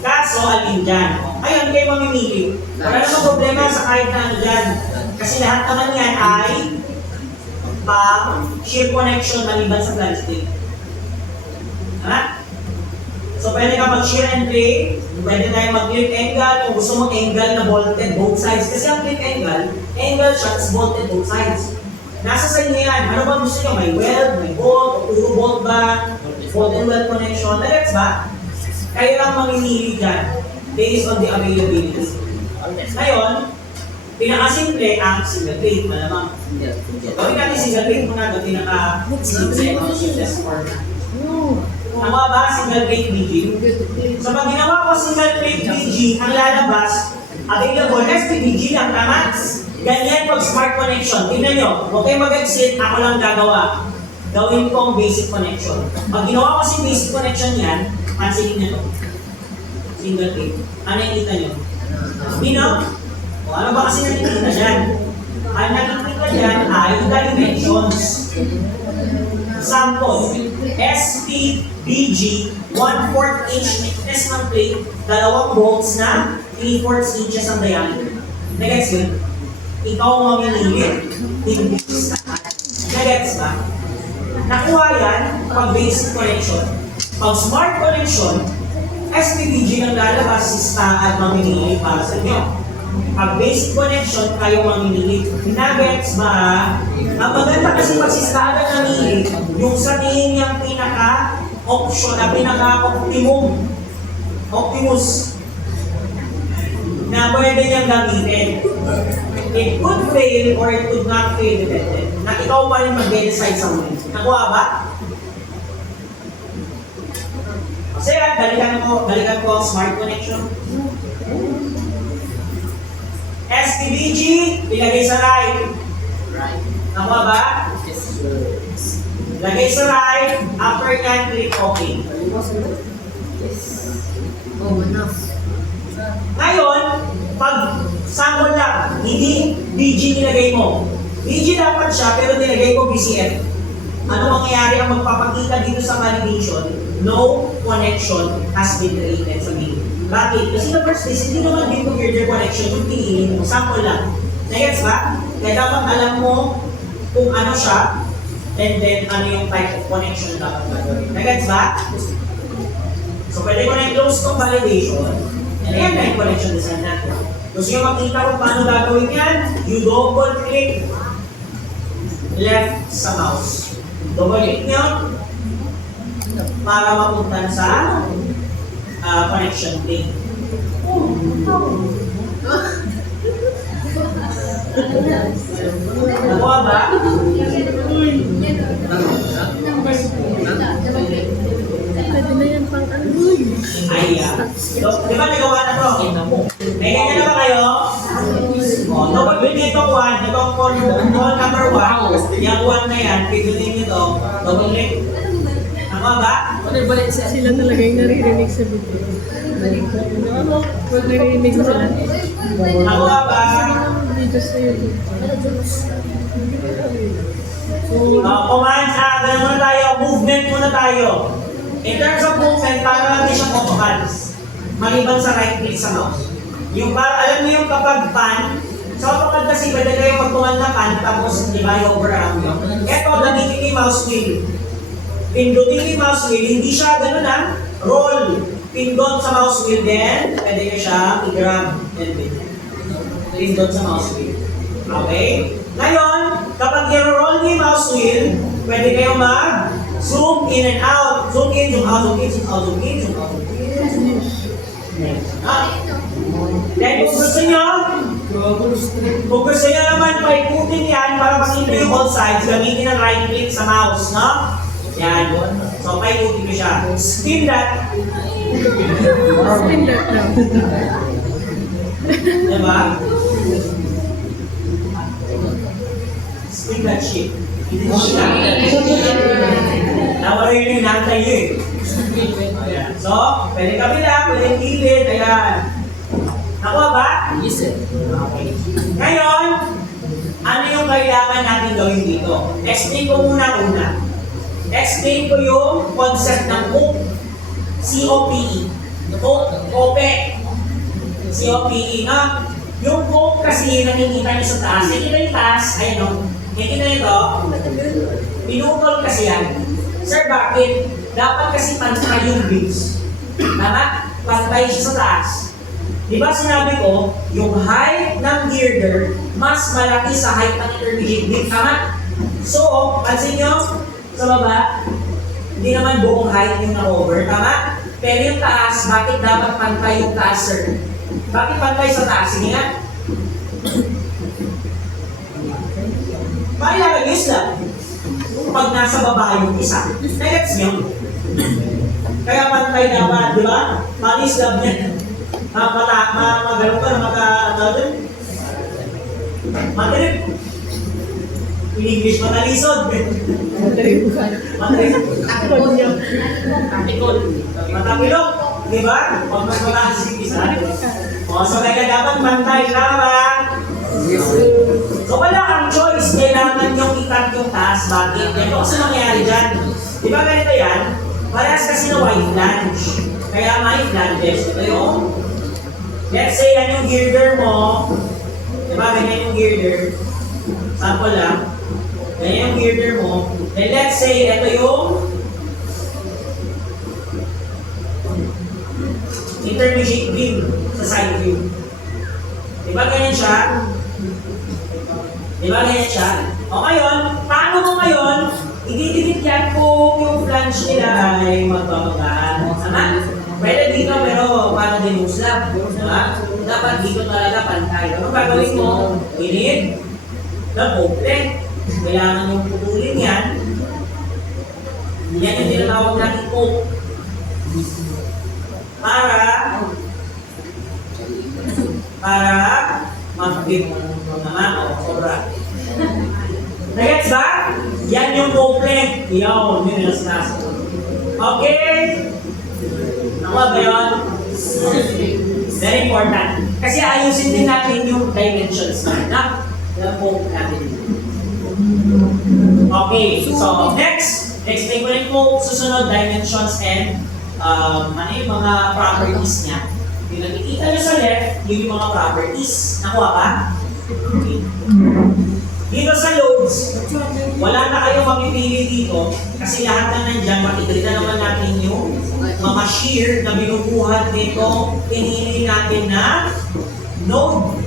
Kaso, alin dyan? Ayun, kayo mamimili. Wala namang problema sa kahit na ano dyan. Kasi lahat naman yan ay shear connection maliban sa plastic. Ha? So, pwede ka mag-shear and play. Pwede tayo mag-clip angle. Kung gusto mo angle na bolted both sides. Kasi ang clip angle siya, is bolted both sides. Nasa sa inyo yan. Ano ba gusto nyo? May weld, may bolt, o puro bolt ba? Bolt and weld connection. Nagets ba? Kayo lang mamimili dyan. based on the availability. Ngayon, pinakasimple ang single plate, malamang. Gawin natin single plate muna ito, simplest format. Tama ba, single plate BG? So pag ginawa ko single plate BG, ang lalabas, available SPBG lang, tama? Ganyan pag smart connection. Tingnan nyo, huwag kayo mag-exit, ako lang gagawa. Gawin kong basic connection. Pag ginawa ko si basic connection yan, pansinin nyo ito. Single plate. Ano yung kita nyo? Bino? O ano ba kasi nakikita dyan? Ang nakikita dyan ay dimensions. Example, SPBG, 1/4 inch thickness ng plate, 2 bolts na 3/4 inches ang diameter. Nagets yun? Ikaw mamimili. Hindi sa nagets ba? Nakuha yan pag basic connection. Pag smart connection, SPBG ang lalabas si at mamimili para sa inyo. Pag basic connection, kayo mamimili. Nagets ba? Ang maganda kasi pag si ang namili, yung sa tingin niyang pinaka-option, na pinaka-optimum, optimus, na pwede niyang gamitin. It could fail or it could not fail, depende. Na ikaw pa rin mag-decide sa muli. Nakuha ba? Kasi balikan ko ang smart connection. SPBG, ilagay sa right. Nakuha ba? Lagay sa right, after nyan, click OK. Ngayon, pag sample lang, hindi BG nilagay mo. BG dapat siya, pero nilagay ko BCF. Ano mangyayari ang magpapakita dito sa validation? No connection has been created sa video. Bakit? Kasi na first place, hindi naman dito girder connection yung pinili mo. Sample lang. Nagets ba? Kaya dapat alam mo kung ano siya, and then ano yung type of connection dapat gagawin. Nagets ba? So pwede ko na i-close itong validation. And ayan na yung connection design natin. Gusto nyo makita kung paano gagawin yan? You double click left sa mouse. Double click nyo para mapunta sa connection link. Nakuha ba? Ayan. So, di ba nagawa na to? May ganyan na ba kayo? Double click nito 1, itong call number 1, yung 1 na yan, pindutin nyo to, double click. Nakuha ba? Sila talaga yung naririnig sa video. Huwag naririnig ko sila. Nakuha ba? Video sa YouTube. Commands, ganun muna tayo, movement muna tayo. In terms of movement, para lang din siyang autocals. Maliban sa right click sa mouse. Yung para, alam mo yung kapag pan, sa AutoCAD kasi pwede kayo pagtungan na pan, tapos di ba yung over-around nyo. Ito, gamitin yung mouse wheel. Pindutin yung mouse wheel, hindi siya ganun ha, roll. Pindot sa mouse wheel din, pwede nyo siya i-grab. Pindot sa mouse wheel. Okay? Ngayon, kapag i-roll nyo yung mouse wheel, pwede kayo mag-zoom in and out. Zoom in, zoom out, zoom in, zoom out, zoom in, zoom out, zoom in. Then kung gusto nyo naman paikutin yan para makita yung all sides, gamitin ang right click sa mouse, no? Yan. So, paikutin ko siya. Spin that. Spin that now. Diba? Spin that shit. Nawala yun yung nantay yun eh. Ayan. So, pwede kabila, pwede gilid, ayan. Nakuha ba? Yes, sir. Okay. Ngayon, ano yung kailangan natin gawin dito? Explain ko muna. Explain ko yung concept ng COPE. C-O-P-E. COPE. C-O-P-E, na? Yung COPE kasi nakikita nyo sa taas. Nakikita yung taas, ayan o. Nakikita nyo ito? Pinutol kasi yan. Sir, bakit? Dapat kasi pantay yung views. Tama? Pantay siya sa taas. Di ba sinabi ko, yung height ng girder mas malaki sa height ng intermediate beam. Tama? So, pansin nyo, sa baba, hindi naman buong height yung na-over. Tama? Pero yung taas, bakit dapat pantay yung taas, sir? Bakit pantay sa taas? Sige nga. Mailangan yung Islam. Pag nasa baba yung isa, na-gets nyo? Kaya pantay dapat, di ba? Islam yan. Magano ka na Madrid. In English, matalisod. Madrid. Matapilok. Di ba? Pag mas mataas yung isa. So kaya dapat pantay. Tama ba? So wala kang choice. Kailangan yung ikat yung taas. Bakit? Yan kasi nangyayari dyan. Di ba ganito yan? Parehas kasi na white flange. Kaya may flanges. Ito yung let's say yan yung girder mo. Diba? Ganyan yung girder. Sample lang. Ganyan yung girder mo. Then let's say ito yung intermediate beam sa side view. Diba ganyan siya? Diba ganyan siya? O ngayon, paano mo ngayon ididikit yan kung yung flange nila ay magbabagaan? Tama? Pwede dito pero paano din yung slab? Diba? Dapat dito talaga pantay. Ano gagawin mo? We need the couplet. Kailangan yung putulin yan. Yan yung tinatawag natin cope. Para mag-fit. Tama? O, sobra. Nagets ba? Yan yung couplet. Yun yung sinasabi. Okay? Nakuha ba yun? Very important. Kasi ayusin din natin yung dimensions na po natin. Okay, so next explain ko rin po susunod dimensions and ano yung mga properties niya. Yung nakikita nyo sa left, yung mga properties. Nakuha ba? Okay. Dito sa loads, wala na kayong mamipili dito kasi lahat na nandyan, makikita naman natin yung mga shear na binubuhat nito, pinili natin na node.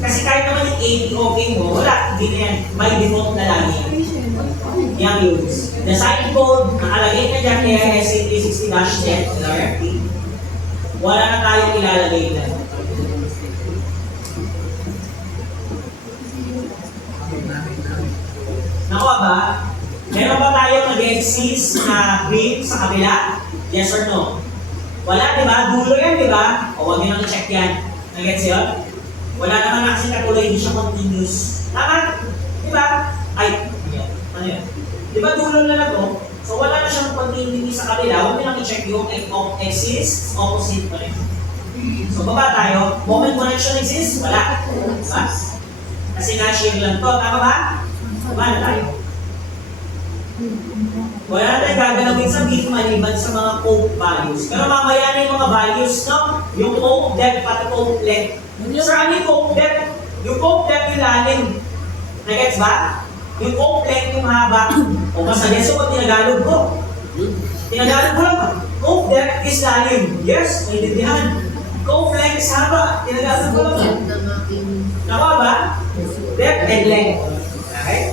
Kasi kahit naman yung 80 okay mo, wala, hindi na yan. By default na lang yan. Yung loads. The site code, nakalagay na dyan kaya SA360-10 na RFP. Wala na tayong ilalagay na. Nakuha ba? Meron ba tayo nag-exist na green sa kabila? Yes or no? Wala, di ba? Dulo yan, di ba? O huwag nyo nang i-check yan. Nag-gets yun? Wala naman na kasi katuloy, hindi siya continuous. Tama? Di ba? Ay, ano yun? Di ba dulo na lang to? So wala na siyang continuity sa kabila. Huwag nyo nang i-check yung exists, opposite pa rin. So baba tayo. Moment connection exists? Wala. Diba? Kasi na-share lang to. Tama ba? Paano tayo? Wala na tayong gagalawin sa beat maliban sa mga cope values. Pero mamaya na yung mga values, no? Yung cope depth pati cope length. Sir, ano yung cope depth? Yung cope depth yung lalim. Nagets ba? Yung cope length yung haba. O masagets ko pag tinagalog ko. Tinagalog ko lang. Cope depth is lalim. Yes, naiintindihan. Cope length is haba. Tinagalog ko lang. Nakuha ba? Depth and length. Okay?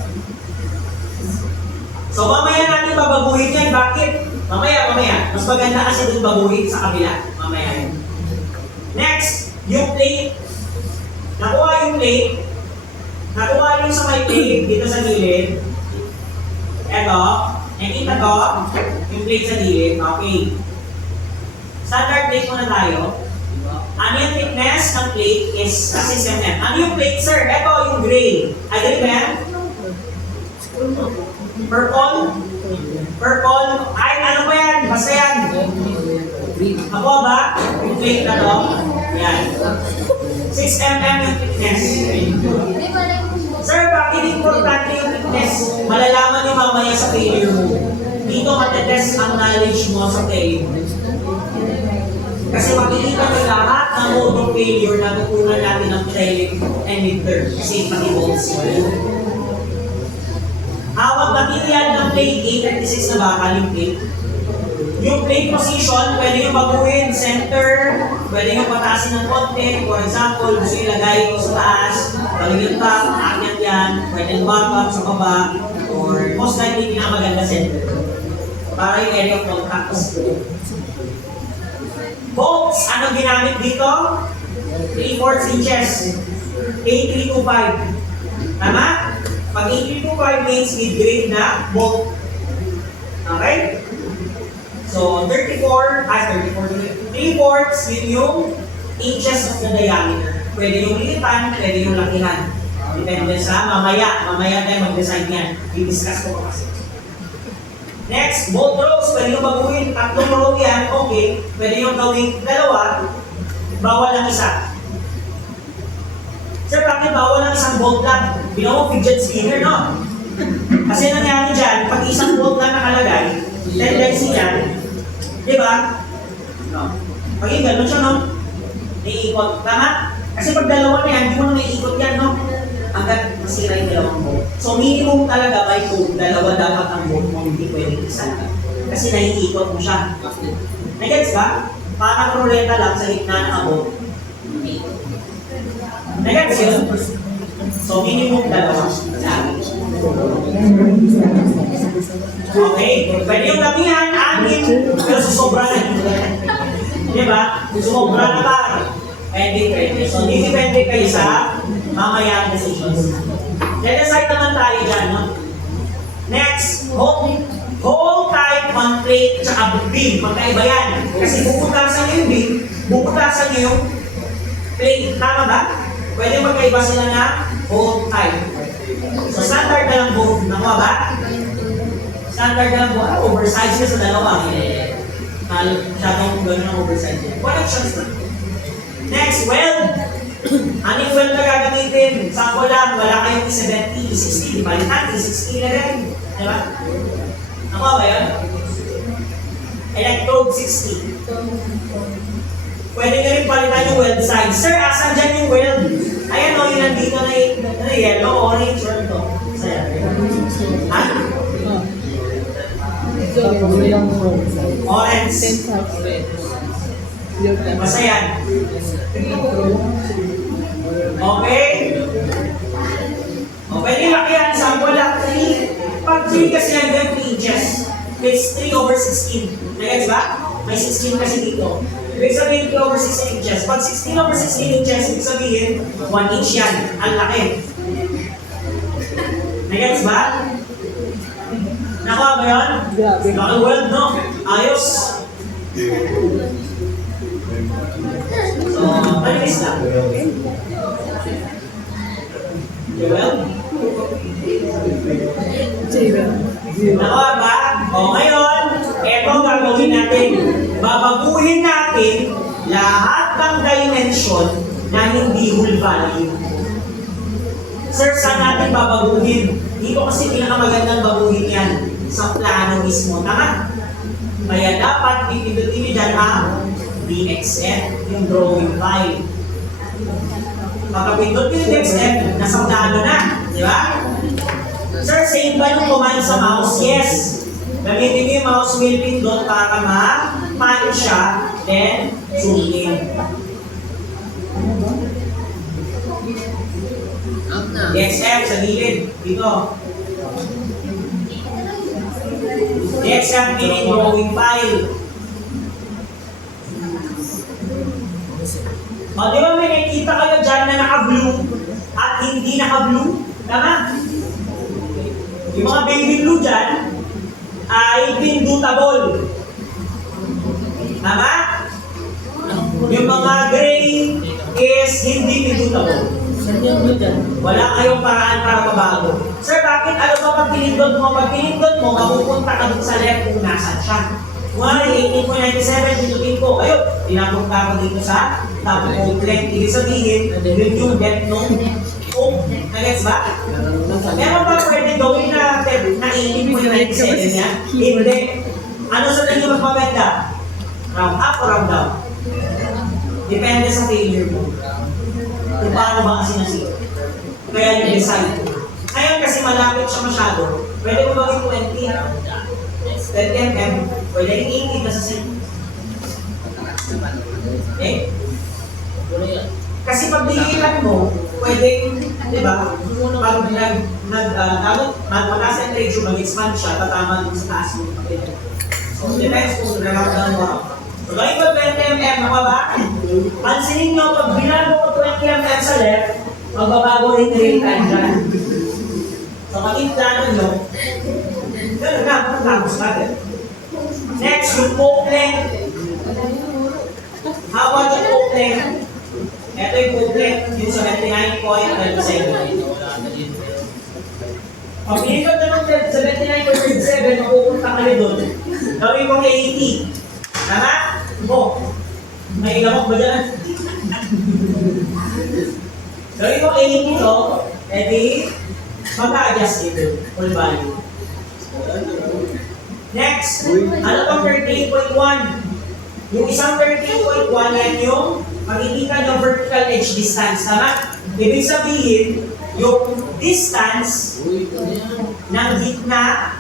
So mamaya natin babaguhin yan. Bakit? Mamaya. Mas maganda kasi dun baguhin sa kabila. Mamaya yun. Next, yung plate. Nakuha yung plate. Nakuha yung sa may plate dito sa gilid. Eto. Nakita ko. Yung plate sa gilid. Okay. Standard plate muna tayo. Ano yung thickness ng plate is 6 mm. Ano yung plate, sir? Eto yung gray. Agree ba yan? Purple. Ay, ano ba yan? Basta yan. Ako ba? Yung plate na to. Yan. 6 mm yung thickness. Sir, bakit importante yung thickness? Malalaman nyo mamaya sa failure mo. Dito matetest ang knowledge mo sa failure. Kasi makikita nyo lahat ng mode of failure na tutunan natin ng trailing and midterm. Kasi pati bolts. Hawag material ng plate A36 na bakal yung plate. Yung plate position, pwede nyo baguhin, center, pwede nyo patasin ng konti. For example, gusto nyo ilagay ko sa taas, paligid pa, akyat yan, pwede bump up sa baba, or most likely pinakamaganda center. Para yung area of contact is good. Bolts, ano ginamit dito? 3/4 inches. A325. Tama? Pag A325 means mid-grade na bolt. Okay? So, 3/4, 3/4, yun yung inches of the diameter. Pwede yung lilitan, pwede yung lakihan. Depende sa mamaya tayo mag-design yan. I-discuss ko kasi. Next, bolt rows. Pwede yung baguhin, 3 row yan, okay. Pwede yung gawing 2, bawal ang isa. Sir, bakit bawal ang isang bolt lang? Ginawa mo fidget spinner, no? Kasi nangyari dyan, pag isang bolt lang nakalagay, tendency yan, di ba? No. Pag yung gano'n siya, no? Naiikot. Tama? Kasi pag dalawa na yan, hindi mo na naiikot yan, no? Hanggat masira yung dalawang bolt. So minimum talaga by code, 2 dapat ang bolt mo, hindi pwedeng isa lang. Kasi naiikot mo siya. Nagets ba? Parang ruleta lang sa gitna ng bolt. Nagets yun? So minimum 2 lang. Okay, pwede yung damihan, 6, pero susobra na. Diba? Susobra na ba? Pwede. So, hindi depende kayo sa mamaya ang decisions. Decide naman tayo dyan, no? Next, hole type on plate tsaka beam. Magkaiba yan. Kasi bubutasan nyo yung beam, bubutasan nyo yung plate. Tama ba? Pwede magkaiba sila na hole type. So, standard na lang both. Nakuha ba? Standard na lang both. Oversize na sa dalawa. Masyadong gano'n ang oversize. One options na. Next, weld. Anong weld na gagamitin? Sample lang, wala kayong E70, E60, balikan, E60 na rin. Diba? Nakuha ba yun? Electrode 60. Pwede nyo rin palitan yung weld size. Sir, asan dyan yung weld? Ayan o, yun nandito na yellow, orange, or ito. Sa'yo. Ha? Orange. Basta yan. Okay? O, pwede lakihan, sample lang 3. Pag 3 kasi yan, 3 inches. It's 3/16. Nagets ba? May 16 kasi dito. Ibig sabihin 3/16 inches. Pag 16/16 inches, ibig sabihin 1 inch yan. Ang laki. Nagets ba? Nakuha ba yun? Laki weld, no? Ayos. So, malinis lang. Well, nakuha ba? O ngayon, eto gagawin natin. Babaguhin natin lahat ng dimension na hindi whole value. Sir, saan natin babaguhin? Dito kasi pinakamagandang baguhin yan sa plano mismo. Tama? Kaya dapat pipindutin nyo dyan ang DXF, yung drawing file. Pagkapindot nyo yung DXF, nasa plano na. Di ba? Sir, same ba yung command sa mouse? Yes. Gamitin nyo yung mouse wheel pindot para ma-pan siya, then zoom in. DXF sa gilid. Dito. DXF meaning drawing file. O, di ba may nakikita kayo dyan na naka-blue at hindi naka-blue? Tama? Yung mga baby blue dyan ay pindutable. Tama? Yung mga gray is hindi pindutable. Wala kayong paraan para mabago. Sir, bakit? Ano ba pag pinindot mo? Pag pinindot mo, mapupunta ka dun sa left kung nasan siya. Kunwari, 18.97, pindutin ko. Ayun, pinapunta ko dito sa top of left. Ibig sabihin, yun yung depth nung nagets ba? Meron ba pwede gawin na 18.97 yan? Hindi. Ano sa inyo magpapenda? Round up o round down? Depende sa failure mo. Kung paano ba kasi nasira. Kaya yung design. Ngayon kasi malapit siya masyado, pwede mo gawin 20 mm, pwede rin 80 na sa set. Okay? Kasi pag dilihan mo, pwedeng, di ba, pag mataas ang ratio, mag-expand siya, tatama dun sa taas mo. So, depends kung nararamdaman mo. So, gawin ko 20 mm, nakaba? Pansinin nyo, pag binago ko 20 mm sa left, magbabago rin real time dyan. So, maging plano nyo, gano'n na, matapos natin. Next, yung poke length. How about yung poke length? Ito yung poke length, yung 79.27. Pag pinipag naman 79.27, mapupunta ka rin doon. Gawin kong 80. Tama? May ilamok ba dyan? Gawin kong 80 to, edi, mag-a-adjust ito, full value. Next, ano tong 13.1? Yung isang 13.1, yan yung makikita ng vertical edge distance. Tama? Ibig sabihin, yung distance ng gitna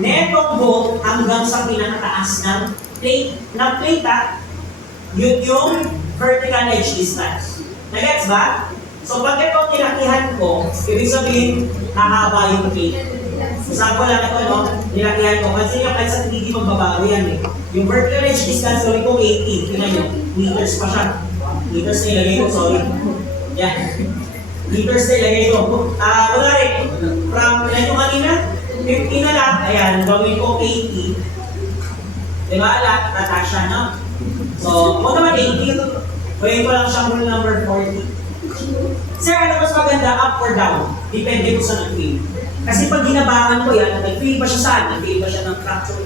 netong bolt hanggang sa pinakataas ng plate, yun yung vertical edge distance. Nagets ba? So pag ito nilakihan ko, ibig sabihin, hahaba yung plate. Example lang ito, no? Nilakihan ko. Kasi yung kahit sa hindi magbabago yan eh. Yung vertical edge distance, gawin ko 80. Tingnan nyo, meters pa siya. Meters na ilagay ko, sorry. Yan. Meters na ilagay ko. Kunwari, from, ilan yung kanina? 50 na lang. Ayan, gawin ko 80. Diba? Tataas siya, no? So, kung naman 80, gawin ko lang siyang rule number 40. Sir, ano mas maganda, up or down? Depende ko sa nag-feel. Kasi pag ginabangan ko yan, nag-feel ba siya saan? Nag-feel ba siya ng fracture?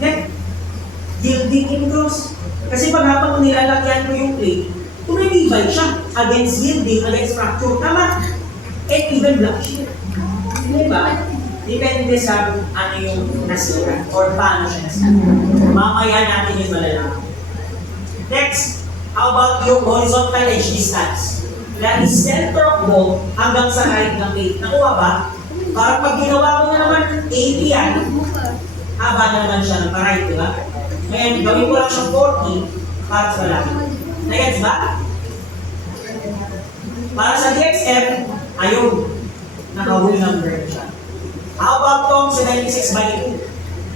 Then, yielding improves. Kasi pag habang ko nilalagyan ko yung plate, tumilibay siya against yielding, against fracture. Tama? And even block shear. Diba? Depende sa ano yung nasira or paano siya nasira. Mamaya natin yung malalaman. Next, how about yung horizontal edge distance? That is center of bolt hanggang sa right ng plate. Nakuha ba? Para pag ginawa ko na naman 80 yan, haba na naman siya ng pa-right, di ba? Ngayon, gawin ko lang siya 40 para sa malaki. Nagets ba? Para sa DXF, ayun, naka-whole number siya. How about tong sa 96/2?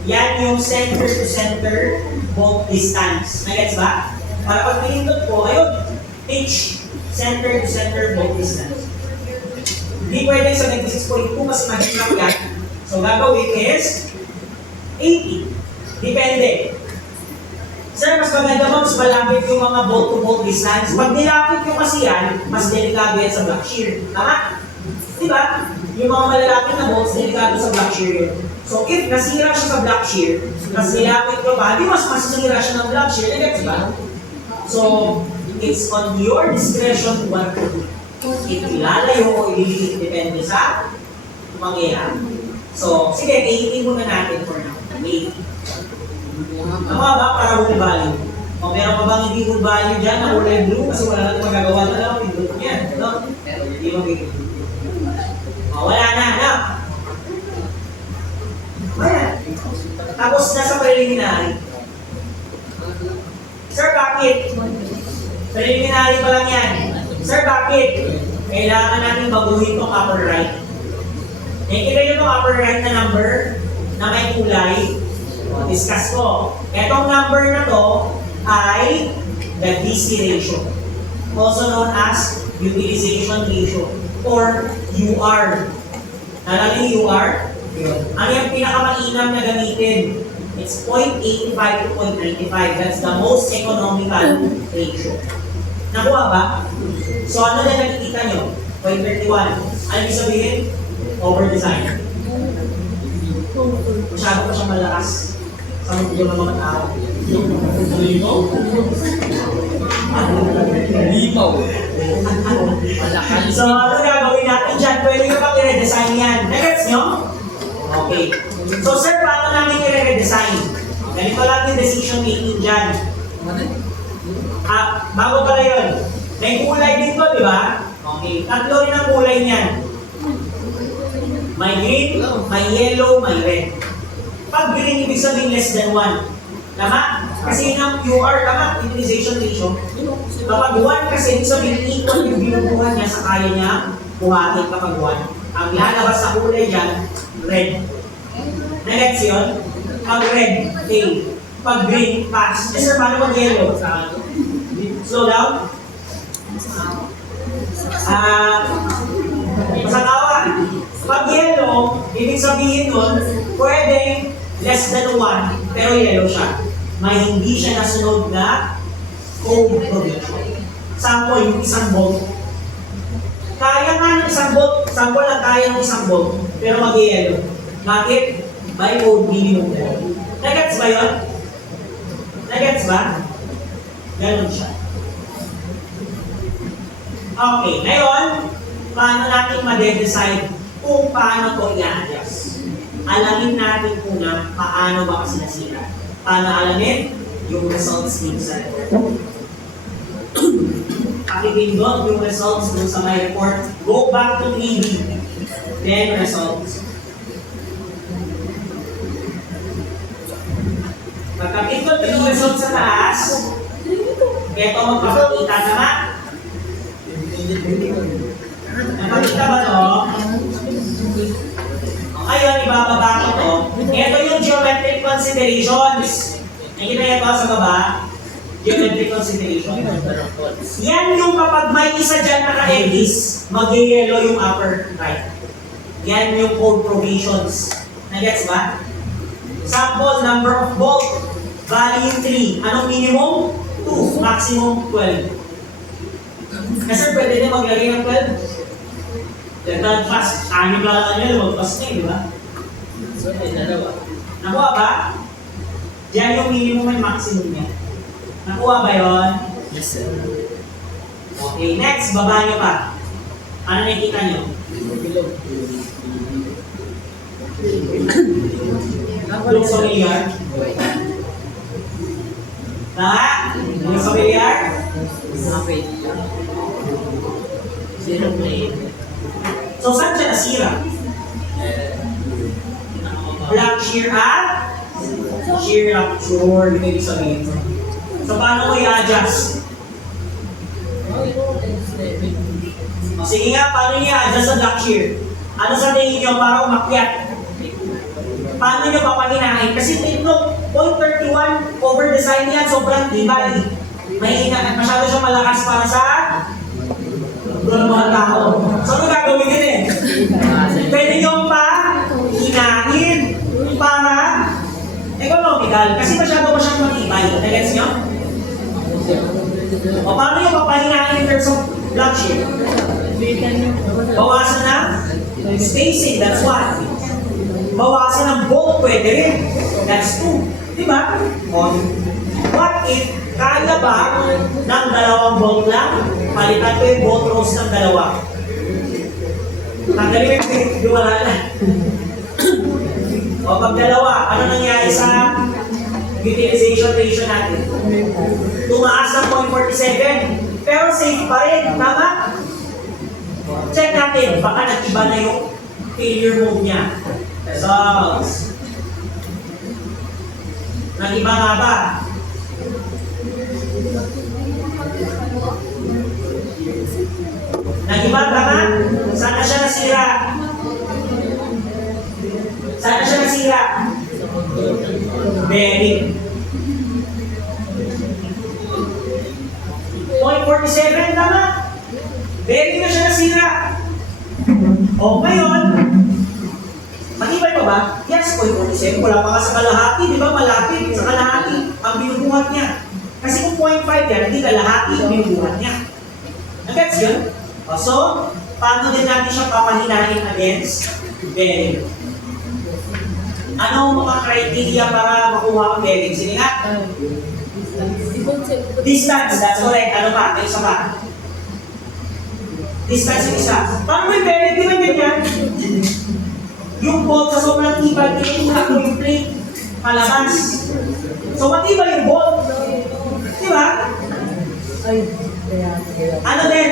Yan yung center to center bolt distance. Nagets ba? Para pag pinindot ko, ayun, pitch, center to center bolt distance. Hindi pwede sa 96.2 kasi mahirap yan. So gagawin is 80. Depende. Sir, mas maganda ba mas malapit yung mga bolt-to-bolt distance? Pag nilapit yung kasi yan, mas delikado yan sa block shear. Tama? Diba? Yung mga malalapit na bolts, delikado sa block shear yun. So if nasira siya sa block shear, mas nilapit ko pa, di mas masira siya ng block shear, diba? So, it's on your discretion what to do. If ilalayo o ililiit, depende sa mangyayari. So, sige, 80 muna natin for now. 80. Tama ba? Para whole value. O meron pa bang hindi whole value dyan na kulay blue? Kasi wala natin magagawa na lang. Pindot mo yan. No? Hindi magiging. O, wala na. No? Wala. Tapos nasa preliminary. Sir, bakit? Preliminary pa lang yan. Sir, bakit? Kailangan natin baguhin itong upper right. Nakikita nyo itong upper right na number na may kulay. Discuss ko. Itong number na to ay the DC ratio. Also known as utilization ratio or UR. Alam niyo UR? Ano yung pinakamainam na gamitin? It's 0.85 to 0.95. That's the most economical ratio. Nakuha ba? So ano na nakikita nyo? 0.31. Ano yung sabihin? Over-design. Masyado pa siyang malakas sa mundo ng mga tao. Limaw. So ano gagawin natin dyan? Pwede nyo pang i-redesign yan. Nagets nyo? Okay. So sir, paano namin i-redesign? Ganito lang yung decision making dyan. Bago pala yun. May kulay dito, di ba? Okay. Tatlo rin ang kulay niyan. May green, may yellow, may red. Pag green, ibig sabihin less than 1. Tama? Kasi yun ang UR, tama? Utilization ratio. Kapag 1 kasi, ibig sabihin equal yung binubuhan niya sa kaya niya buhatin kapag 1. Ang lalabas sa kulay dyan, red. Nagets yun? Pag red, A. Pag green, pass. Eh sir, paano pag yellow? Slow down. Masakawa. Pag yellow, ibig sabihin nun, pwedeng less than 1, pero yellow siya. May hindi siya nasunod na code provision. Sample, yung isang bolt. Kaya nga ng isang bolt, sample lang kaya ng isang bolt, pero mag-yellow. Bakit? By code minimum level. Nagets ba yun? Nagets ba? Ganon siya. Okay, ngayon, paano natin ma-decide kung paano to i-adjust? Alamin natin muna paano ba kasi nasira. Paano alamin? Yung results dito sa report. Pakipindot yung results dun sa my report. Go back to 3D. Then results. Pagkapindot yung results sa taas, ito magpapakita naman. Napakita ba to? Ngayon, ibababa ko to. Ito yung geometric considerations. Nakita ito sa baba? Geometric consideration. Yan yung kapag may isa dyan naka-X, mag-yellow yung upper right. Yan yung code provisions. Nagets ba? Sample, number of bolt, value 3. Anong minimum? 2. Maximum 12. Kasi pwede din maglagay ng 12. Dahil fast, ano ba nyo, lumagpas na di ba? So, dalawa. Nakuha ba? Diyan yung minimum and maximum niya. Nakuha ba yun? Yes, sir. Okay, next, baba nyo pa. Ano nakikita nyo? Looks familiar? Tama? Looks familiar? Okay. 0.8. So, saan siya nasira? Black shear at shear rupture, yung ibig sabihin. So, paano mo i-adjust? O, sige nga, paano i-adjust sa black shear? Ano sa tingin nyo para umakyat? Paano nyo papanginahin? Kasi ito, 0.31 over design yan, sobrang tibay. Masyado siyang malakas para sa mga tao. So, ano gagawin din eh? Pwede nyo pa hinahin para economical. Kasi masyado pa siyang matibay. Nagets nyo? O paano nyo papahinahin in terms of black shear? Bawasan na spacing, that's one. Bawasan ng bolt, pwede rin. That's two. Diba? O, what if kaya ba ng dalawang bolt lang? Palitan ko yung bolt rows ng dalawa. Tanggalin yung wala na. O pag dalawa, ano nangyari sa utilization ratio natin? Tumaas ng 0.47. Pero safe pa rin. Tama? Check natin. Baka nag-iba na yung failure mode niya. Results. Nag-iba nga ba? Nag-iba tama? Saan na siya nasira? Saan na siya nasira? Bearing. 0.47 tama? Bearing na siya nasira. O ngayon, matibay pa ba? Yes, 0.47. Wala pa nga sa kalahati. Di ba malapit sa kalahati ang binubuhat niya. Kasi kung 0.5 yan, hindi kalahati ang binubuhat niya. Nagets yun? So, paano din natin siya papahinahin against bearing? Ano mga criteria para makuha ang bearing? Sige nga. Distance, that's correct. Ano pa? May isa pa. Distance yung isa. Paano may bearing? Di ba ganyan? Yung bolt sa sobrang tibay, tinutulak mo yung plate palabas. So, matibay yung bolt. Di ba? Ano din?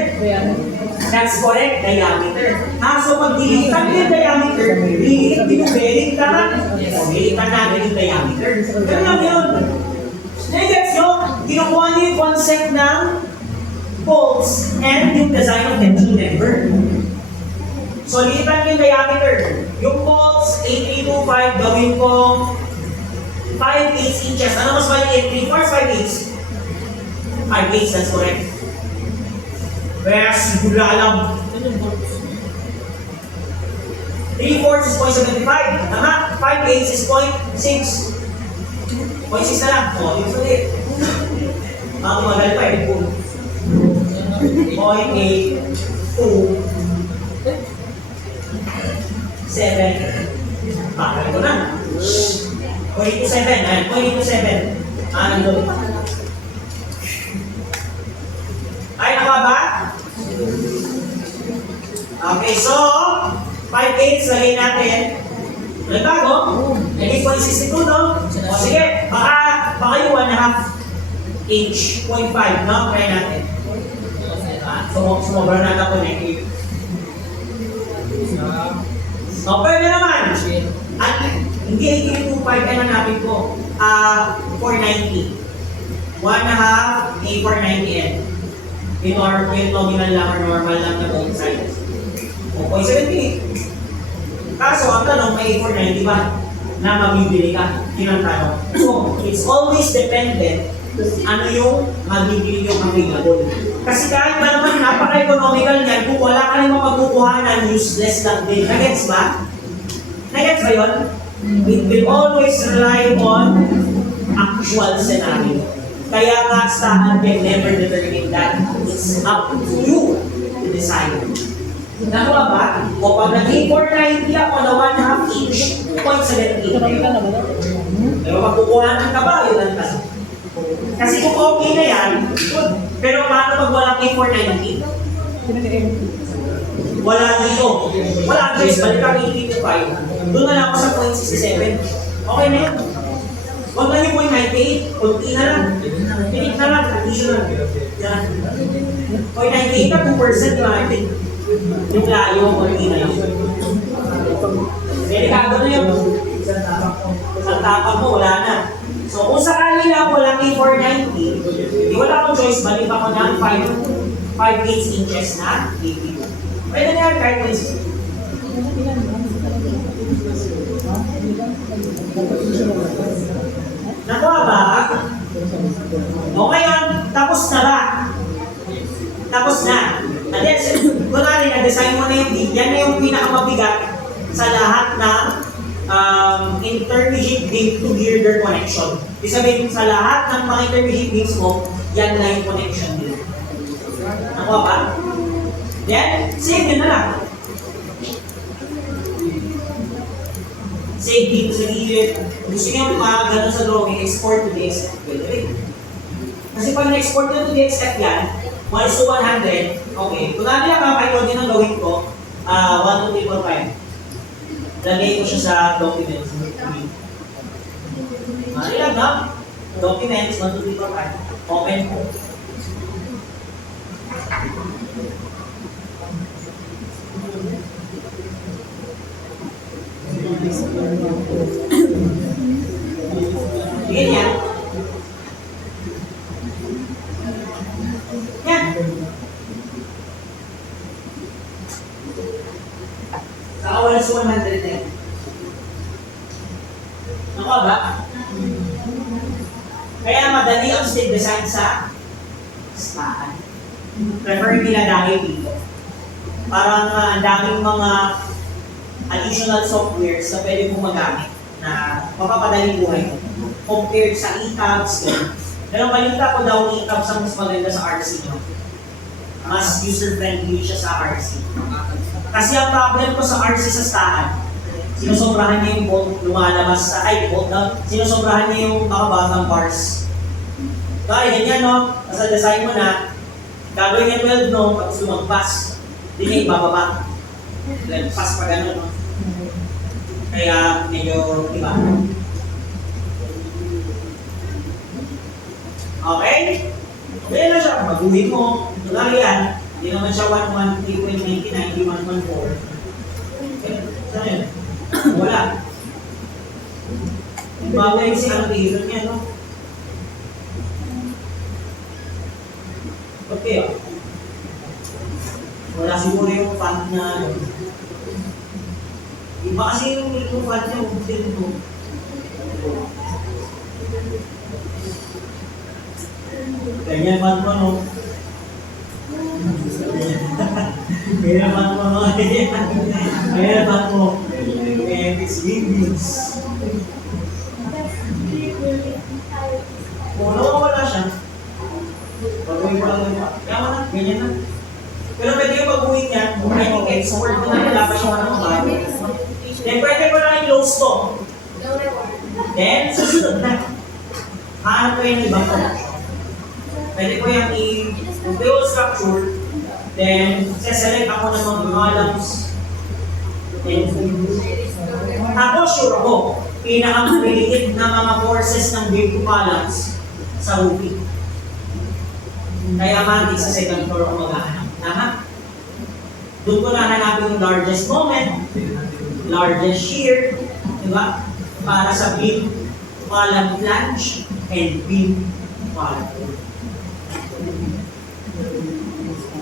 That's correct, diameter. So pag dilitan yung diameter, dilitan din yung bearing, tama? Dilitan natin yung diameter. Ganun lang yun. Nagets nyo, kinukuha niyo yung concept ng bolts, and yung design of tension member. So, litan yung diameter. Yung bolts, 8325, gawin kong 5/8 inches. Ano mas maliit? 3/4, 5/8? 5/8, that's correct. Yes, hindi ko alam. 3/4 is 0.75. Tama? 5/8 is 0.6. 0.6 na lang. O, yung sulit. Mga tumagal pa eh. 0.8, 2, 7. Bakal ko na. 0.27. Ayan, 0.27. Nandun. Ay, naka ba? Okay, so 5/8 lagay natin. Nagbago? Naging 0.62, no? O sige, baka yung 1.5 inch, 0.5, no? Try natin. Sumobra na ito connective. So, pwede naman. At hindi 8325, ano natin ko? 490. 1.5 A 490N. Yung nominal lang or normal lang na both sides. O, 0.78. Kaso, ang tanong, may A 490 ba? Na mabibili ka? Yun ang tanong. So, it's always dependent ano yung mabibili yung available. Kasi kahit ba naman napaka-economical niyan, kung wala ka rin mapagkukuhanan, useless lang din. Nagets ba? Nagets ba yun? It will always rely on actual scenario. Kaya nga stahan can never determine that. It's up to you to decide. Nakuha ba? O pag naging 490 ako na 1.5 inch, 2.78. Pero magkukuhanan ka ba? Yun ang tanong. Kasi kung okay na yan, good. Pero paano pag walang A490? Wala dito. Wala choice. Balik kang 80 to 5. Doon na lang ako sa 0.67. Okay na yun. Huwag na yung 0.98. Kunti na lang. Pinik na lang. Additional. Yan. 0.98 na 2% natin. Yung layo, kunti na lang. Delikado na yun. Sa tapak mo, wala na. So, kung sakali lang walang A490, hindi wala akong choice, balik ako ng 5/8 inches na APU. Pwede na yan kahit 0.6. Nakuha ba? O ngayon, tapos na ba? Tapos na. And then, kunwari, na-design mo na yung beam. Yan na yung pinakamabigat sa lahat ng intermediate beam to girder connection. Ibig sabihin, sa lahat ng mga intermediate beams mo, yan na yung connection nila. Nakuha ba? Then, save nyo na lang. Save dito sa gilid. Gusto nyo ganun sa drawing, export to the XF. Kasi pag na-export nyo to the XF yan, 1:100, okay. Kung namin lang kakaiwan din ang gawin ko, 1, 2, 3, 4, 5. Lagay ko siya sa documents. Ilan na? Documents, 1, 2, 3, 4, 5. Open ko. Ganyan yan. Yan. Nakawala sa 100 na yan. Nakuha ba? Kaya madali ang state design sa stahan. Prefer nila dahil dito. Parang ang daming mga additional softwares na pwede mong magamit na mapapadali buhay mo compared sa e-tabs. Pero balita ko daw e-tabs ang mas maganda sa RC nyo. Mas user-friendly siya sa RC. Kasi ang problem ko sa RC sa stahan, sinusobrahan niya yung bolt lumalabas sa, bolt na, sinusobrahan niya yung makabatang bars. Kaya ganyan no, nasa design mo na, gagawin niya 12 no, tapos lumagpas, hindi niya ibababa. Then pass pa gano'n no. Kaya medyo iba. Okay? Kaya na siya, maguhin mo, tulari yan, hindi naman siya 113.99, hindi 114. Okay, saan yun? Wala. Bagay si annotation niya, no? Okay, siguro yung font na iba kasi yung font niya, ubutin mo. Ganyan font mo, no? Ganyan font mo, no? Ganyan font mo. And it's English. Kung nawawala siya, pag-uwi ko lang yun. Kaya mo na, ganyan na. Pero pwede yung pag-uwi niya, I think export ko na nila pa siya ng bago. Then pwede ko na i-close to. Then, susunod na. Hanap ko yung ibang connection. Pwede ko yung i-build structure. Then, seselect ako ng mga columns. And, tapos sure ako, pinakamaliit na mga forces ng build columns sa roofing. Kaya mati sa second floor ko maghahanap. Tama? Doon ko na hanapin yung largest moment, largest shear, di ba? Para sa beam column flange and beam column.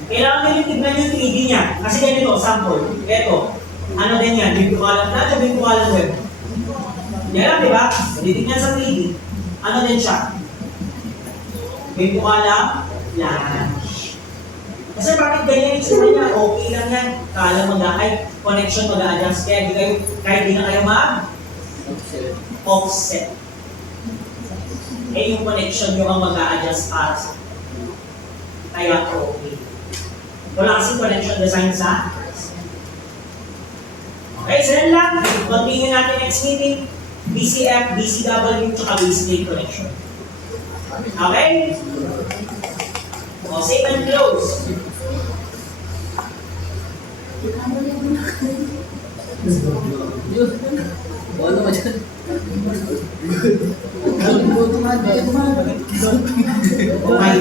Kailangan nyo tignan yung 3D niya. Kasi ganito, sample. Ito. Ano din yan? Beam column flange o beam column web? Yan lang, di ba? Titignan sa 3D. Ano din siya? Beam column flange. Kasi bakit ganyan yung tsura niya? Okay lang yan. Kala mag-ay, connection mag-a-adjust. Kaya di kayo, kahit di na kayo offset. Eh yung connection nyo ang mag-a-adjust para sa kaya okay. Wala kasing connection design sa okay, so yan lang. Continue natin next meeting. BCF, BCW, tsaka basic connection. Okay? O, save and close. Ano ba dyan? Okay.